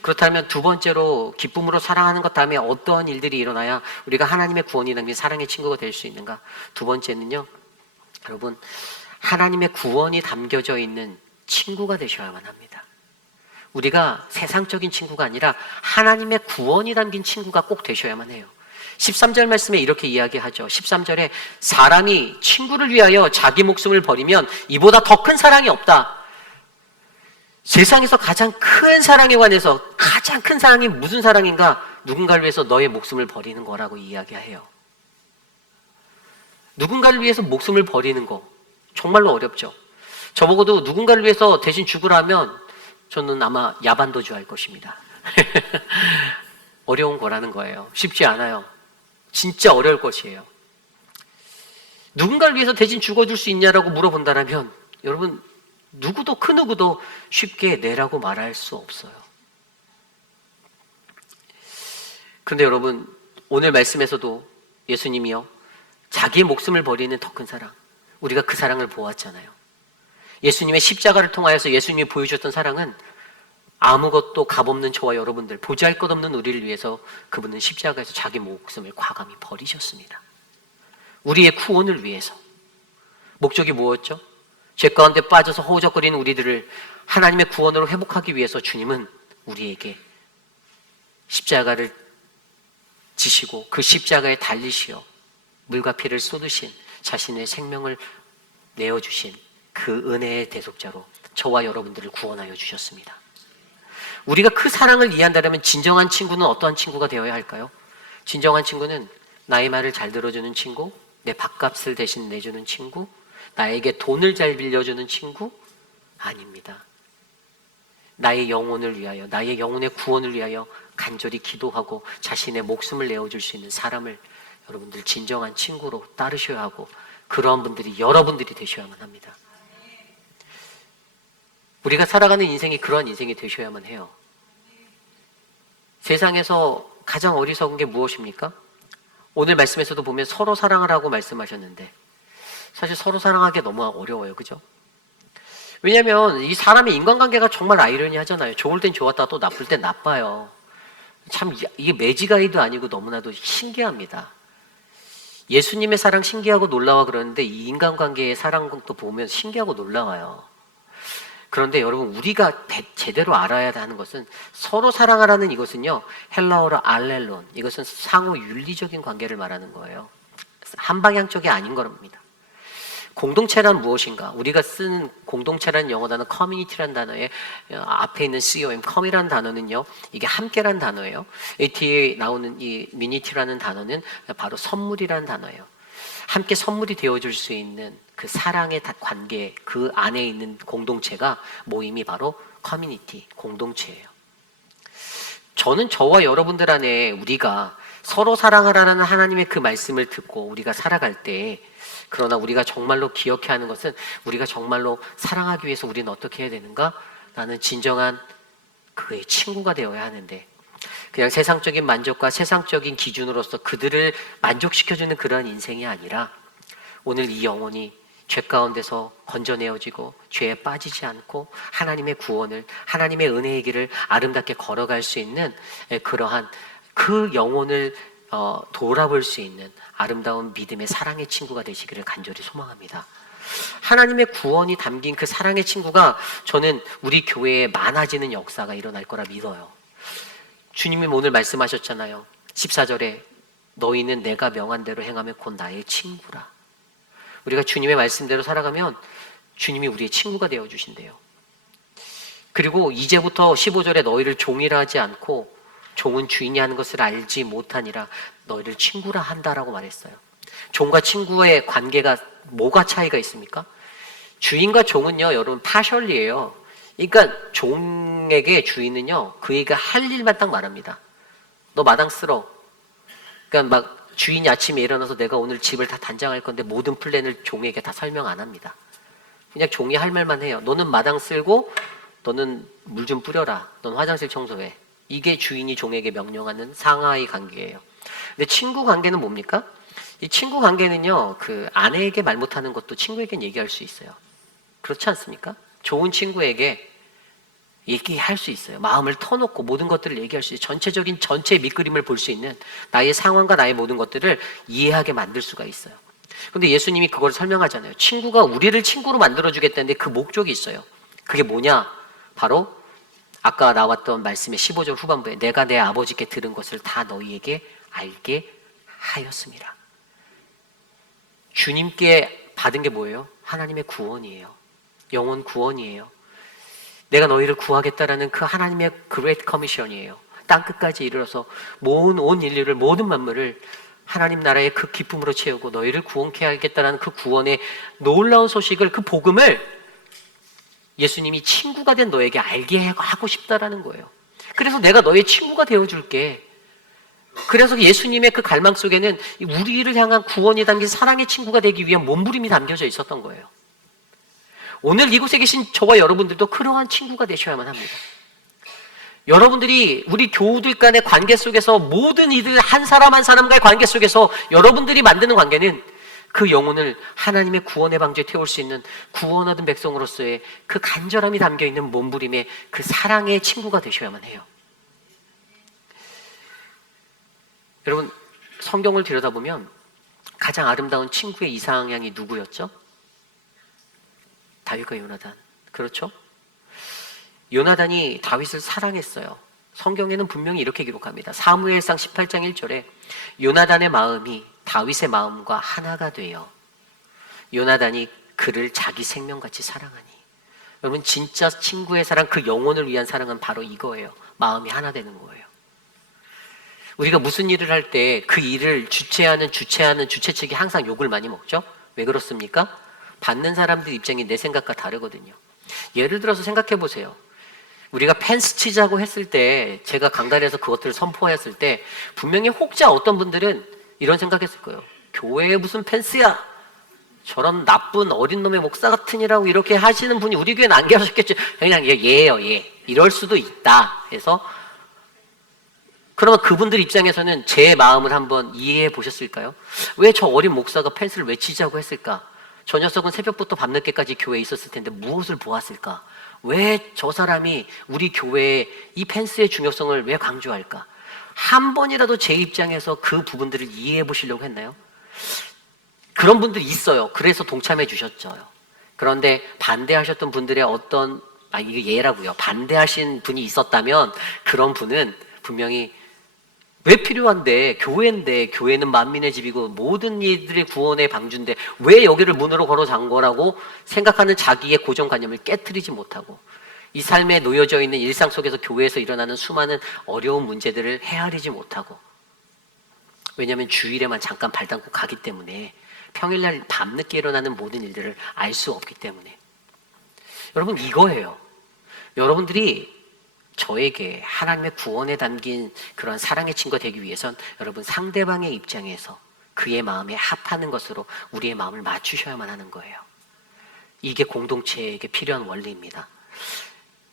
그렇다면 두 번째로 기쁨으로 사랑하는 것 다음에 어떠한 일들이 일어나야 우리가 하나님의 구원이 담긴 사랑의 친구가 될 수 있는가? 두 번째는요, 여러분, 하나님의 구원이 담겨져 있는 친구가 되셔야만 합니다. 우리가 세상적인 친구가 아니라 하나님의 구원이 담긴 친구가 꼭 되셔야만 해요. 13절 말씀에 이렇게 이야기하죠. 13절에 사람이 친구를 위하여 자기 목숨을 버리면 이보다 더 큰 사랑이 없다. 세상에서 가장 큰 사랑에 관해서 가장 큰 사랑이 무슨 사랑인가? 누군가를 위해서 너의 목숨을 버리는 거라고 이야기해요. 누군가를 위해서 목숨을 버리는 거 정말로 어렵죠. 저보고도 누군가를 위해서 대신 죽으라면 저는 아마 야반도주 할 것입니다. 어려운 거라는 거예요. 쉽지 않아요. 진짜 어려울 것이에요. 누군가를 위해서 대신 죽어줄 수 있냐라고 물어본다면 여러분, 누구도 그 누구도 쉽게 내라고 말할 수 없어요. 그런데 여러분, 오늘 말씀에서도 예수님이요, 자기의 목숨을 버리는 더 큰 사랑, 우리가 그 사랑을 보았잖아요. 예수님의 십자가를 통하여서 예수님이 보여주셨던 사랑은 아무것도 값없는 저와 여러분들, 보잘것없는 우리를 위해서 그분은 십자가에서 자기 목숨을 과감히 버리셨습니다. 우리의 구원을 위해서. 목적이 무엇이었죠? 죄 가운데 빠져서 허우적거리는 우리들을 하나님의 구원으로 회복하기 위해서 주님은 우리에게 십자가를 지시고 그 십자가에 달리시어 물과 피를 쏟으신 자신의 생명을 내어주신 그 은혜의 대속자로 저와 여러분들을 구원하여 주셨습니다. 우리가 그 사랑을 이해한다면 진정한 친구는 어떠한 친구가 되어야 할까요? 진정한 친구는 나의 말을 잘 들어주는 친구, 내 밥값을 대신 내주는 친구, 나에게 돈을 잘 빌려주는 친구? 아닙니다. 나의 영혼을 위하여, 나의 영혼의 구원을 위하여 간절히 기도하고 자신의 목숨을 내어줄 수 있는 사람을 여러분들 진정한 친구로 따르셔야 하고, 그러한 분들이 여러분들이 되셔야만 합니다. 우리가 살아가는 인생이 그러한 인생이 되셔야만 해요. 세상에서 가장 어리석은 게 무엇입니까? 오늘 말씀에서도 보면 서로 사랑하라고 말씀하셨는데 사실 서로 사랑하기 너무 어려워요. 그죠? 왜냐하면 이 사람의 인간관계가 정말 아이러니하잖아요. 좋을 땐 좋았다 또 나쁠 땐 나빠요. 참 이게 매지가이도 아니고 너무나도 신기합니다. 예수님의 사랑 신기하고 놀라워 그러는데 이 인간관계의 사랑도 보면 신기하고 놀라워요. 그런데 여러분, 우리가 제대로 알아야 하는 것은 서로 사랑하라는 이것은요, 헬라어로 알렐론, 이것은 상호 윤리적인 관계를 말하는 거예요. 한방향적이 아닌 겁니다. 공동체란 무엇인가? 우리가 쓴 공동체라는 영어 단어 커뮤니티라는 단어에 앞에 있는 com, com이라는 단어는요, 이게 함께라는 단어예요. 이 뒤에 나오는 이 미니티라는 단어는 바로 선물이라는 단어예요. 함께 선물이 되어줄 수 있는 그 사랑의 관계, 그 안에 있는 공동체가 모임이 바로 커뮤니티, 공동체예요. 저는 저와 여러분들 안에 우리가 서로 사랑하라는 하나님의 그 말씀을 듣고 우리가 살아갈 때, 그러나 우리가 정말로 기억해야 하는 것은 우리가 정말로 사랑하기 위해서 우리는 어떻게 해야 되는가? 나는 진정한 그의 친구가 되어야 하는데, 그냥 세상적인 만족과 세상적인 기준으로서 그들을 만족시켜주는 그러한 인생이 아니라, 오늘 이 영혼이 죄 가운데서 건져내어지고 죄에 빠지지 않고 하나님의 구원을, 하나님의 은혜의 길을 아름답게 걸어갈 수 있는 그러한 그 영혼을 돌아볼 수 있는 아름다운 믿음의 사랑의 친구가 되시기를 간절히 소망합니다. 하나님의 구원이 담긴 그 사랑의 친구가 저는 우리 교회에 많아지는 역사가 일어날 거라 믿어요. 주님이 오늘 말씀하셨잖아요. 14절에 너희는 내가 명한 대로 행하면 곧 나의 친구라. 우리가 주님의 말씀대로 살아가면 주님이 우리의 친구가 되어주신대요. 그리고 이제부터 15절에 너희를 종이라 하지 않고 종은 주인이 하는 것을 알지 못하니라 너희를 친구라 한다라고 말했어요. 종과 친구의 관계가 뭐가 차이가 있습니까? 주인과 종은요, 여러분 파셜리예요. 그러니까 종에게 주인은요, 그이가 할 일만 딱 말합니다. 너 마당 쓸어. 그러니까 막 주인이 아침에 일어나서 내가 오늘 집을 다 단장할 건데 모든 플랜을 종에게 다 설명 안 합니다. 그냥 종이 할 말만 해요. 너는 마당 쓸고 너는 물 좀 뿌려라. 넌 화장실 청소해. 이게 주인이 종에게 명령하는 상하의 관계예요. 근데 친구 관계는 뭡니까? 이 친구 관계는요, 그 아내에게 말 못하는 것도 친구에겐 얘기할 수 있어요. 그렇지 않습니까? 좋은 친구에게 얘기할 수 있어요. 마음을 터놓고 모든 것들을 얘기할 수 있어요. 전체적인 전체의 밑그림을 볼 수 있는 나의 상황과 나의 모든 것들을 이해하게 만들 수가 있어요. 근데 예수님이 그걸 설명하잖아요. 친구가 우리를 친구로 만들어주겠다는데 그 목적이 있어요. 그게 뭐냐? 바로 아까 나왔던 말씀의 15절 후반부에 내가 내 아버지께 들은 것을 다 너희에게 알게 하였습니다. 주님께 받은 게 뭐예요? 하나님의 구원이에요. 영혼 구원이에요. 내가 너희를 구하겠다라는 그 하나님의 그레이트 커미션이에요. 땅끝까지 이르러서 온 인류를, 모든 만물을 하나님 나라의 그 기쁨으로 채우고 너희를 구원케 하겠다라는 그 구원의 놀라운 소식을, 그 복음을 예수님이 친구가 된 너에게 알게 하고 싶다라는 거예요. 그래서 내가 너의 친구가 되어줄게. 그래서 예수님의 그 갈망 속에는 우리를 향한 구원이 담긴 사랑의 친구가 되기 위한 몸부림이 담겨져 있었던 거예요. 오늘 이곳에 계신 저와 여러분들도 그러한 친구가 되셔야만 합니다. 여러분들이 우리 교우들 간의 관계 속에서 모든 이들 한 사람 한 사람과의 관계 속에서 여러분들이 만드는 관계는 그 영혼을 하나님의 구원의 방주에 태울 수 있는 구원 얻은 백성으로서의 그 간절함이 담겨있는 몸부림의 그 사랑의 친구가 되셔야만 해요. 여러분, 성경을 들여다보면 가장 아름다운 친구의 이상향이 누구였죠? 다윗과 요나단. 그렇죠? 요나단이 다윗을 사랑했어요. 성경에는 분명히 이렇게 기록합니다. 사무엘상 18장 1절에 요나단의 마음이 다윗의 마음과 하나가 되어 요나단이 그를 자기 생명같이 사랑하니. 여러분, 진짜 친구의 사랑, 그 영혼을 위한 사랑은 바로 이거예요. 마음이 하나 되는 거예요. 우리가 무슨 일을 할 때 그 일을 주최하는 주최 측이 항상 욕을 많이 먹죠? 왜 그렇습니까? 받는 사람들 입장이 내 생각과 다르거든요. 예를 들어서 생각해 보세요. 우리가 펜스 치자고 했을 때, 제가 강단에서 그것들을 선포했을 때 분명히 혹자 어떤 분들은 이런 생각했을 거예요. 교회에 무슨 펜스야? 저런 나쁜 어린 놈의 목사 같으니라고 이렇게 하시는 분이 우리 교회는 안 계셨겠죠. 그냥 예예요, 예. 이럴 수도 있다 해서. 그러면 그분들 입장에서는 제 마음을 한번 이해해 보셨을까요? 왜 저 어린 목사가 펜스를 외치자고 했을까? 저 녀석은 새벽부터 밤늦게까지 교회에 있었을 텐데 무엇을 보았을까? 왜 저 사람이 우리 교회에 이 펜스의 중요성을 왜 강조할까? 한 번이라도 제 입장에서 그 부분들을 이해해 보시려고 했나요? 그런 분들이 있어요. 그래서 동참해 주셨죠. 그런데 반대하셨던 분들의 어떤 이게 예라고요. 반대하신 분이 있었다면 그런 분은 분명히 왜 필요한데, 교회인데, 교회는 만민의 집이고 모든 이들의 구원의 방주인데 왜 여기를 문으로 걸어 잠 거라고 생각하는 자기의 고정관념을 깨트리지 못하고, 이 삶에 놓여져 있는 일상 속에서 교회에서 일어나는 수많은 어려운 문제들을 헤아리지 못하고, 왜냐하면 주일에만 잠깐 발 담고 가기 때문에 평일날 밤늦게 일어나는 모든 일들을 알 수 없기 때문에. 여러분, 이거예요. 여러분들이 저에게 하나님의 구원에 담긴 그런 사랑의 친구가 되기 위해선 여러분, 상대방의 입장에서 그의 마음에 합하는 것으로 우리의 마음을 맞추셔야만 하는 거예요. 이게 공동체에게 필요한 원리입니다.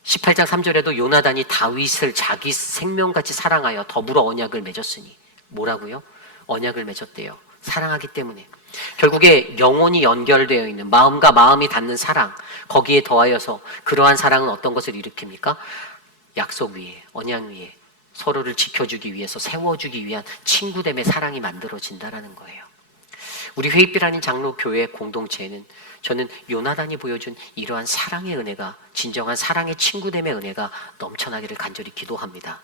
18장 3절에도 요나단이 다윗을 자기 생명같이 사랑하여 더불어 언약을 맺었으니, 뭐라고요? 언약을 맺었대요. 사랑하기 때문에. 결국에 영혼이 연결되어 있는 마음과 마음이 닿는 사랑, 거기에 더하여서 그러한 사랑은 어떤 것을 일으킵니까? 약속 위에, 언약 위에 서로를 지켜주기 위해서, 세워주기 위한 친구됨의 사랑이 만들어진다라는 거예요. 우리 회입빛 아닌 장로교회 공동체에는 저는 요나단이 보여준 이러한 사랑의 은혜가, 진정한 사랑의 친구됨의 은혜가 넘쳐나기를 간절히 기도합니다.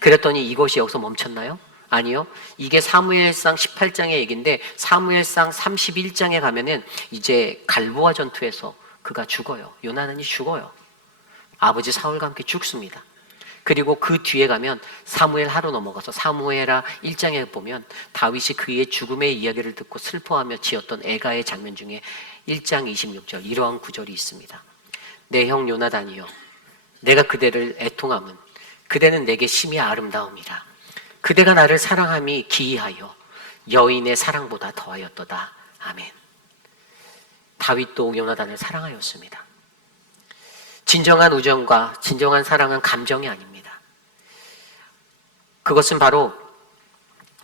그랬더니 이것이 여기서 멈췄나요? 아니요. 이게 사무엘상 18장의 얘기인데 사무엘상 31장에 가면은 이제 갈보아 전투에서 그가 죽어요. 요나단이 죽어요. 아버지 사울과 함께 죽습니다. 그리고 그 뒤에 가면 사무엘 하로 넘어가서 사무엘하 1장에 보면 다윗이 그의 죽음의 이야기를 듣고 슬퍼하며 지었던 애가의 장면 중에 1장 26절 이러한 구절이 있습니다. 내 형 요나단이여, 내가 그대를 애통함은 그대는 내게 심히 아름다움이라. 그대가 나를 사랑함이 기이하여 여인의 사랑보다 더하였도다. 아멘. 다윗도 요나단을 사랑하였습니다. 진정한 우정과 진정한 사랑은 감정이 아닙니다. 그것은 바로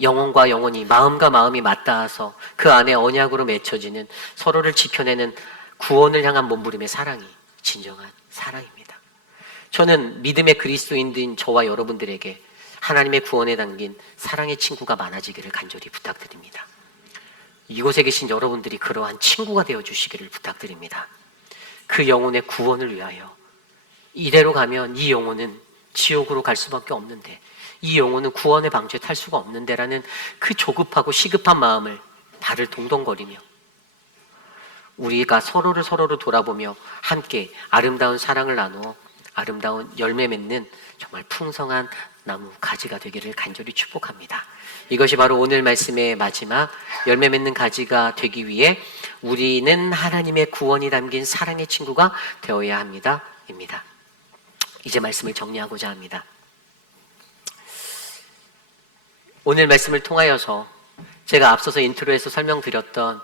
영혼과 영혼이, 마음과 마음이 맞닿아서 그 안에 언약으로 맺혀지는, 서로를 지켜내는 구원을 향한 몸부림의 사랑이 진정한 사랑입니다. 저는 믿음의 그리스도인인 저와 여러분들에게 하나님의 구원에 담긴 사랑의 친구가 많아지기를 간절히 부탁드립니다. 이곳에 계신 여러분들이 그러한 친구가 되어주시기를 부탁드립니다. 그 영혼의 구원을 위하여. 이대로 가면 이 영혼은 지옥으로 갈 수밖에 없는데, 이 영혼은 구원의 방주에 탈 수가 없는데라는 그 조급하고 시급한 마음을 발을 동동거리며 우리가 서로를 돌아보며 함께 아름다운 사랑을 나누어 아름다운 열매 맺는 정말 풍성한 나무 가지가 되기를 간절히 축복합니다. 이것이 바로 오늘 말씀의 마지막 열매 맺는 가지가 되기 위해 우리는 하나님의 구원이 담긴 사랑의 친구가 되어야 합니다. 입니다. 이제 말씀을 정리하고자 합니다. 오늘 말씀을 통하여서 제가 앞서서 인트로에서 설명드렸던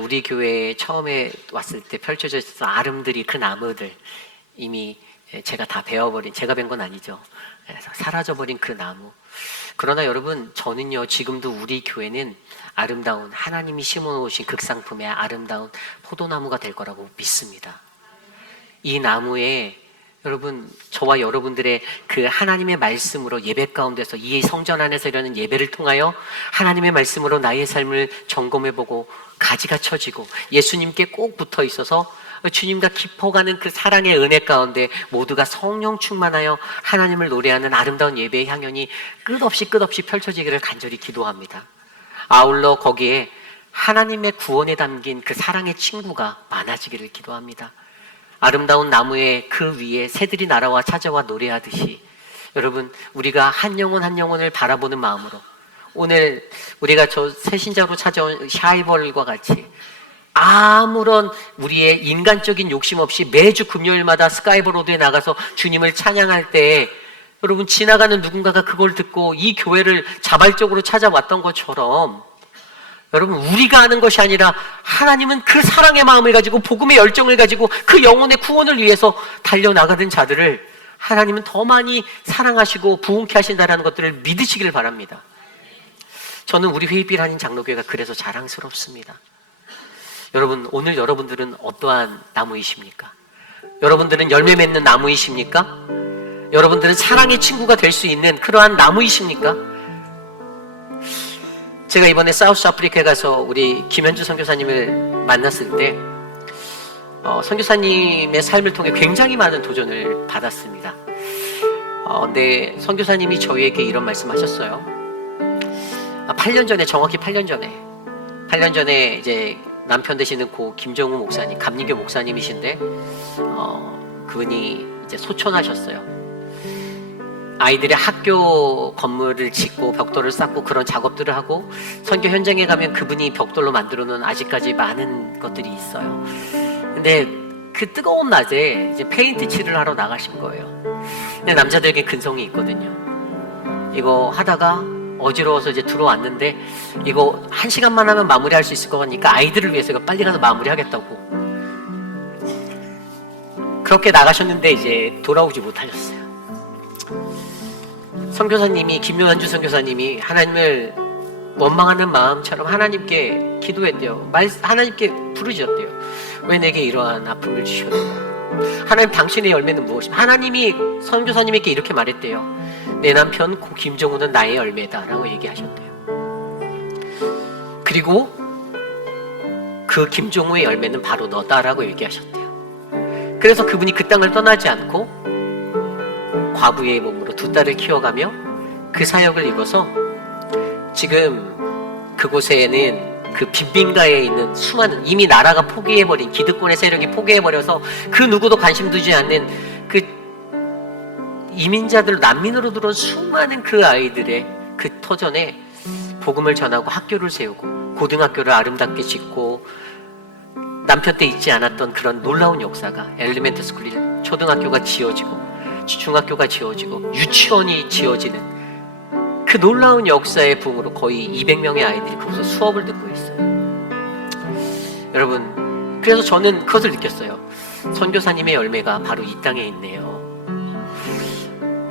우리 교회에 처음에 왔을 때 펼쳐져 있었던 아름드리 그 나무들, 이미 제가 다 베어버린, 제가 벤 건 아니죠. 사라져버린 그 나무. 그러나 여러분, 저는요, 지금도 우리 교회는 아름다운, 하나님이 심어놓으신 극상품의 아름다운 포도나무가 될 거라고 믿습니다. 이 나무에 여러분, 저와 여러분들의 그 하나님의 말씀으로 예배 가운데서 이 성전 안에서 이루는 예배를 통하여 하나님의 말씀으로 나의 삶을 점검해보고 가지가 쳐지고 예수님께 꼭 붙어 있어서 주님과 깊어가는 그 사랑의 은혜 가운데 모두가 성령 충만하여 하나님을 노래하는 아름다운 예배의 향연이 끝없이 펼쳐지기를 간절히 기도합니다. 아울러 거기에 하나님의 구원에 담긴 그 사랑의 친구가 많아지기를 기도합니다. 아름다운 나무의 그 위에 새들이 날아와 찾아와 노래하듯이 여러분, 우리가 한 영혼 한 영혼을 바라보는 마음으로 오늘 우리가 저 새신자로 찾아온 샤이벌과 같이 아무런 우리의 인간적인 욕심 없이 매주 금요일마다 스카이버로드에 나가서 주님을 찬양할 때 여러분, 지나가는 누군가가 그걸 듣고 이 교회를 자발적으로 찾아왔던 것처럼 여러분, 우리가 하는 것이 아니라 하나님은 그 사랑의 마음을 가지고 복음의 열정을 가지고 그 영혼의 구원을 위해서 달려나가던 자들을 하나님은 더 많이 사랑하시고 부흥케 하신다는 것들을 믿으시기를 바랍니다. 저는 우리 회입빛 아닌 장로교회가 그래서 자랑스럽습니다. 여러분, 오늘 여러분들은 어떠한 나무이십니까? 여러분들은 열매 맺는 나무이십니까? 여러분들은 사랑의 친구가 될 수 있는 그러한 나무이십니까? 제가 이번에 사우스 아프리카에 가서 우리 김현주 선교사님을 만났을 때 선교사님의 삶을 통해 굉장히 많은 도전을 받았습니다. 근데 선교사님이 저희에게 이런 말씀하셨어요. 8년 전에, 정확히 8년 전에 이제 남편 되시는 고 김정우 목사님, 감리교 목사님이신데 그분이 이제 소천하셨어요. 아이들의 학교 건물을 짓고 벽돌을 쌓고 그런 작업들을 하고, 선교 현장에 가면 그분이 벽돌로 만들어 놓은 아직까지 많은 것들이 있어요. 근데 그 뜨거운 낮에 이제 페인트 칠을 하러 나가신 거예요. 근데 남자들에게 근성이 있거든요. 이거 하다가 어지러워서 이제 들어왔는데 이거 1시간만 하면 마무리할 수 있을 것 같으니까 아이들을 위해서 이거 빨리 가서 마무리하겠다고 그렇게 나가셨는데 이제 돌아오지 못하셨어요. 선교사님이, 김요한주 선교사님이 하나님을 원망하는 마음처럼 하나님께 기도했대요. 하나님께 부르짖었대요. 왜 내게 이러한 아픔을 주셨는가? 하나님, 당신의 열매는 무엇입니까? 하나님이 선교사님에게 이렇게 말했대요. 내 남편 고 김정우는 나의 열매다 라고 얘기하셨대요. 그리고 그 김정우의 열매는 바로 너다라고 얘기하셨대요. 그래서 그분이 그 땅을 떠나지 않고 과부의 몸으로 2딸을 키워가며 그 사역을 이뤄서 지금 그곳에는 그 빈민가에 있는 수많은, 이미 나라가 포기해버린, 기득권의 세력이 포기해버려서 그 누구도 관심 두지 않는 그 이민자들, 난민으로 들어온 수많은 그 아이들의 그 터전에 복음을 전하고 학교를 세우고 고등학교를 아름답게 짓고, 남편 때 있지 않았던 그런 놀라운 역사가, 엘리멘트 스쿨이, 초등학교가 지어지고 중학교가 지어지고 유치원이 지어지는 그 놀라운 역사의 부흥으로 거의 200명의 아이들이 거기서 수업을 듣고 있어요. 여러분, 그래서 저는 그것을 느꼈어요. 선교사님의 열매가 바로 이 땅에 있네요.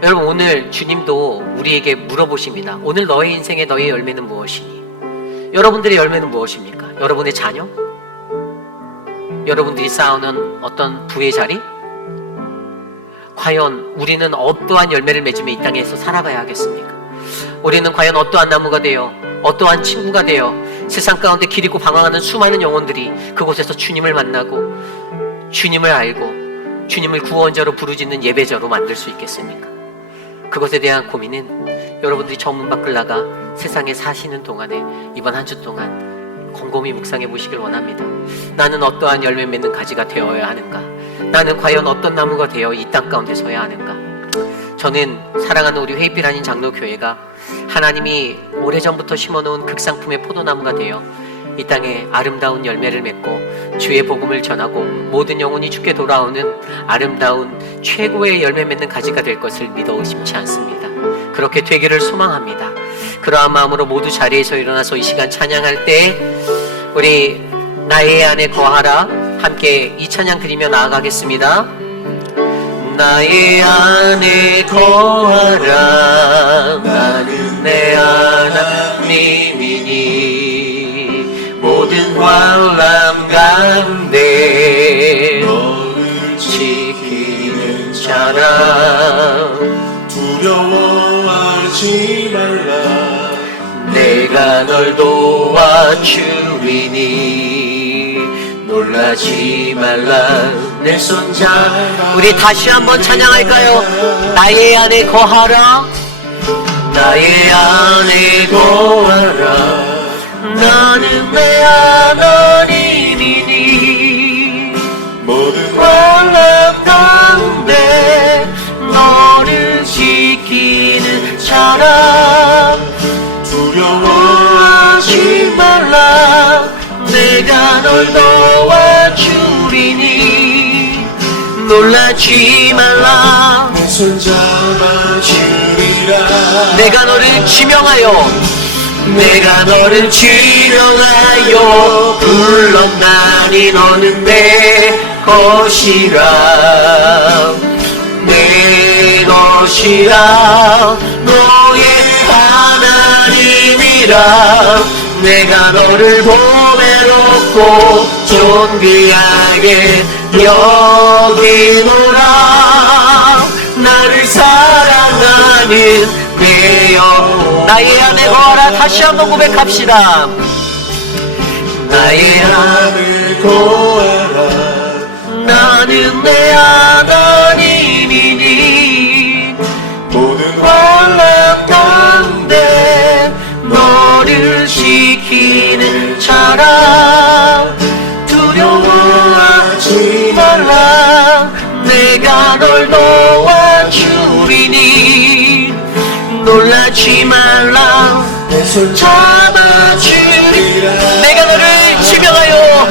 여러분, 오늘 주님도 우리에게 물어보십니다. 오늘 너의 인생에 너의 열매는 무엇이니? 여러분들의 열매는 무엇입니까? 여러분의 자녀? 여러분들이 쌓아놓은 어떤 부의 자리? 과연 우리는 어떠한 열매를 맺으며 이 땅에서 살아가야 하겠습니까? 우리는 과연 어떠한 나무가 되어, 어떠한 친구가 되어 세상 가운데 길 잃고 방황하는 수많은 영혼들이 그곳에서 주님을 만나고 주님을 알고 주님을 구원자로 부르짖는 예배자로 만들 수 있겠습니까? 그것에 대한 고민은 여러분들이 저 문 밖을 나가 세상에 사시는 동안에 이번 한 주 동안 곰곰이 묵상해 보시길 원합니다. 나는 어떠한 열매 맺는 가지가 되어야 하는가? 나는 과연 어떤 나무가 되어 이 땅 가운데 서야 하는가? 저는 사랑하는 우리 회의필 한인 장로교회가 하나님이 오래전부터 심어놓은 극상품의 포도나무가 되어 이 땅에 아름다운 열매를 맺고 주의 복음을 전하고 모든 영혼이 주께 돌아오는 아름다운 최고의 열매 맺는 가지가 될 것을 믿어 의심치 않습니다. 그렇게 되기를 소망합니다. 그러한 마음으로 모두 자리에서 일어나서 이 시간 찬양할 때 우리 나의 안에 거하라 함께 이 찬양 드리며 나아가겠습니다. 나의 안에 거하라 나는 내 하나님이니 모든 환난 가운데 너를 지키는 자라 두려워하지 말라 내가 널 도와주리니 놀라지 말라 내 손잡아. 우리 다시 한번 찬양할까요? 나의 안에 거하라 나의 안에 거하라 나는 내 하나님이니 모든 환난 가운데 너를 지키는 자라 두려워하지 말라 내가 널 도와주리니 놀라지 말라 내 손잡아 주리라 내가 너를 지명하여 불렀나니 너는 내 것이라 내 것이라 너의 하나님이라 내가 너를 보배롭고 존귀하게 여기노라 나를 사랑하는 내 영 나의 안에 거하라 다시 한번 고백합시다 나의 안에 거하라 나는 내 하나님이니 모든 환난 가운데 너를 지키는 자라 두려워하지 말라 내가 널 도와주리니 놀라지 말라 내 손 잡아주리 내가 너를 지명하여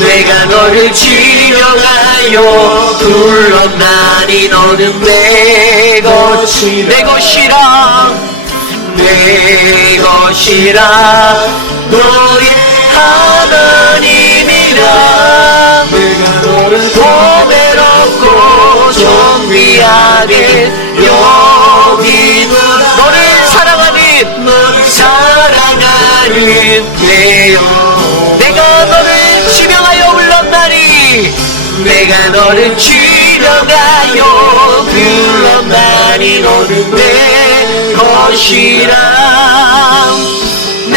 내가 너를 지명하여 불렀나니 너는 내 것이라 내 것이라 너의 하나님이라 내가 너를 보배롭고 존귀하게 여기노라 너를 사랑하는 내 영 내가 너를 지명하여 불렀나니 내가 너를 지명하여 불렀나니 너는 내 것이라 내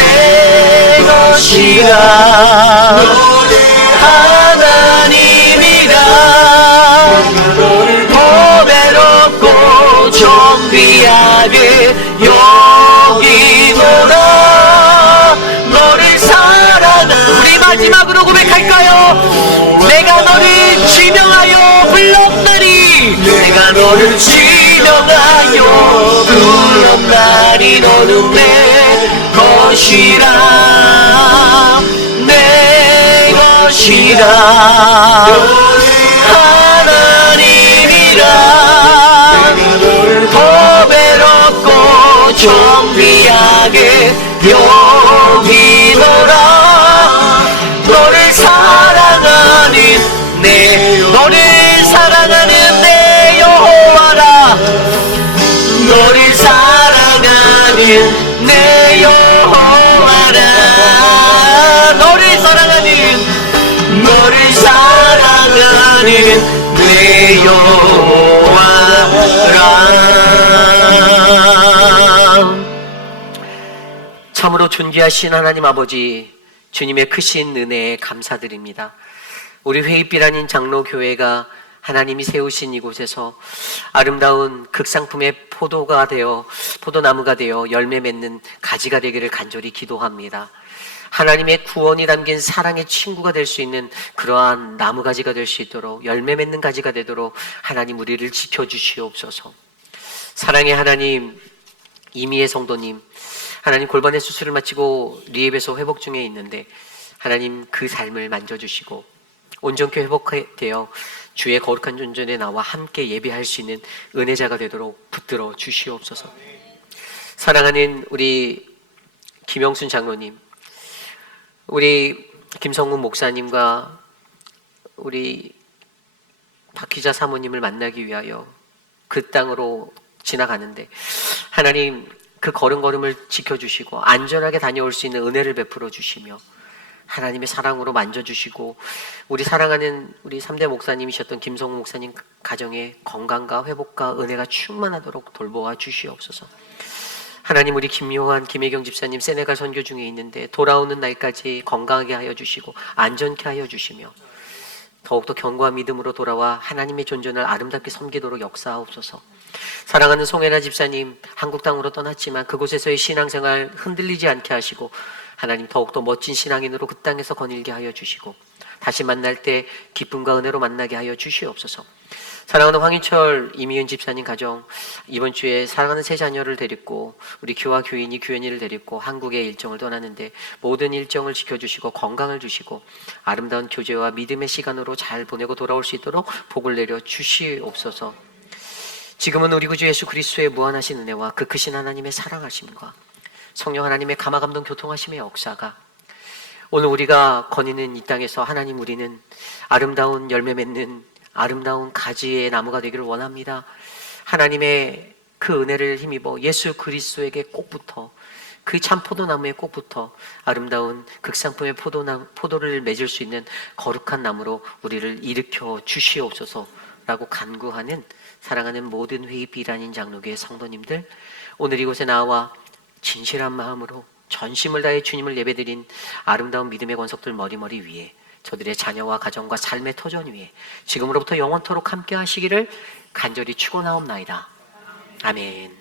것이라 너의 하나님이라 너를 보배롭고 존귀하게 여기노라 너를 사랑하는 우리 마지막으로 고백할까요? 내가 너를 지명하여 불렀나니 내가 너를 지명하여 불렀나니 너는 내 것이라 내 것이라 하나님이라 보배롭고 존귀하게 여기노라 너를 사랑하는 내 여호와라 너를 사랑하는 내 여호와라 너를 사랑하는 내 여호와라 참으로 존귀하신 하나님 아버지 주님의 크신 은혜에 감사드립니다. 우리 회의빛 아닌 장로교회가 하나님이 세우신 이곳에서 아름다운 극상품의 포도나무가 되어 열매 맺는 가지가 되기를 간절히 기도합니다. 하나님의 구원이 담긴 사랑의 친구가 될 수 있는 그러한 나무가지가 될 수 있도록 열매 맺는 가지가 되도록 하나님 우리를 지켜주시옵소서. 사랑의 하나님, 이미의 성도님, 하나님 골반의 수술을 마치고 리앱에서 회복 중에 있는데 하나님 그 삶을 만져주시고 온전케 회복되어 주의 거룩한 존전에 나와 함께 예배할 수 있는 은혜자가 되도록 붙들어 주시옵소서. 사랑하는 우리 김영순 장로님, 우리 김성훈 목사님과 우리 박희자 사모님을 만나기 위하여 그 땅으로 지나가는데 하나님 그 걸음걸음을 지켜주시고 안전하게 다녀올 수 있는 은혜를 베풀어 주시며 하나님의 사랑으로 만져주시고 우리 사랑하는 우리 3대 목사님이셨던 김성훈 목사님 가정의 건강과 회복과 은혜가 충만하도록 돌보아 주시옵소서. 하나님 우리 김요한, 김혜경 집사님 세네갈 선교 중에 있는데 돌아오는 날까지 건강하게 하여 주시고 안전케 하여 주시며 더욱더 견고한 믿음으로 돌아와 하나님의 존전을 아름답게 섬기도록 역사하옵소서. 사랑하는 송혜나 집사님 한국 땅으로 떠났지만 그곳에서의 신앙생활 흔들리지 않게 하시고 하나님 더욱더 멋진 신앙인으로 그 땅에서 거닐게 하여 주시고 다시 만날 때 기쁨과 은혜로 만나게 하여 주시옵소서. 사랑하는 황인철, 이미은 집사님 가정 이번 주에 사랑하는 세 자녀를 데리고 우리 교화 교인이 규현이를 데리고 한국의 일정을 떠나는데 모든 일정을 지켜주시고 건강을 주시고 아름다운 교제와 믿음의 시간으로 잘 보내고 돌아올 수 있도록 복을 내려 주시옵소서. 지금은 우리 구주 예수 그리스도의 무한하신 은혜와 그 크신 하나님의 사랑하심과 성령 하나님의 감화감동 교통하심의 역사가 오늘 우리가 거니는 이 땅에서 하나님 우리는 아름다운 열매 맺는 아름다운 가지의 나무가 되기를 원합니다. 하나님의 그 은혜를 힘입어 예수 그리스도에게 꼭 붙어 그 참 포도나무에 꼭 붙어 아름다운 극상품의 포도를 맺을 수 있는 거룩한 나무로 우리를 일으켜 주시옵소서라고 간구하는 사랑하는 모든 회의빛 아닌 장로교의 성도님들, 오늘 이곳에 나와 진실한 마음으로 전심을 다해 주님을 예배드린 아름다운 믿음의 권속들 머리머리 위에 저들의 자녀와 가정과 삶의 터전 위에 지금으로부터 영원토록 함께 하시기를 간절히 축원하옵나이다. 아멘.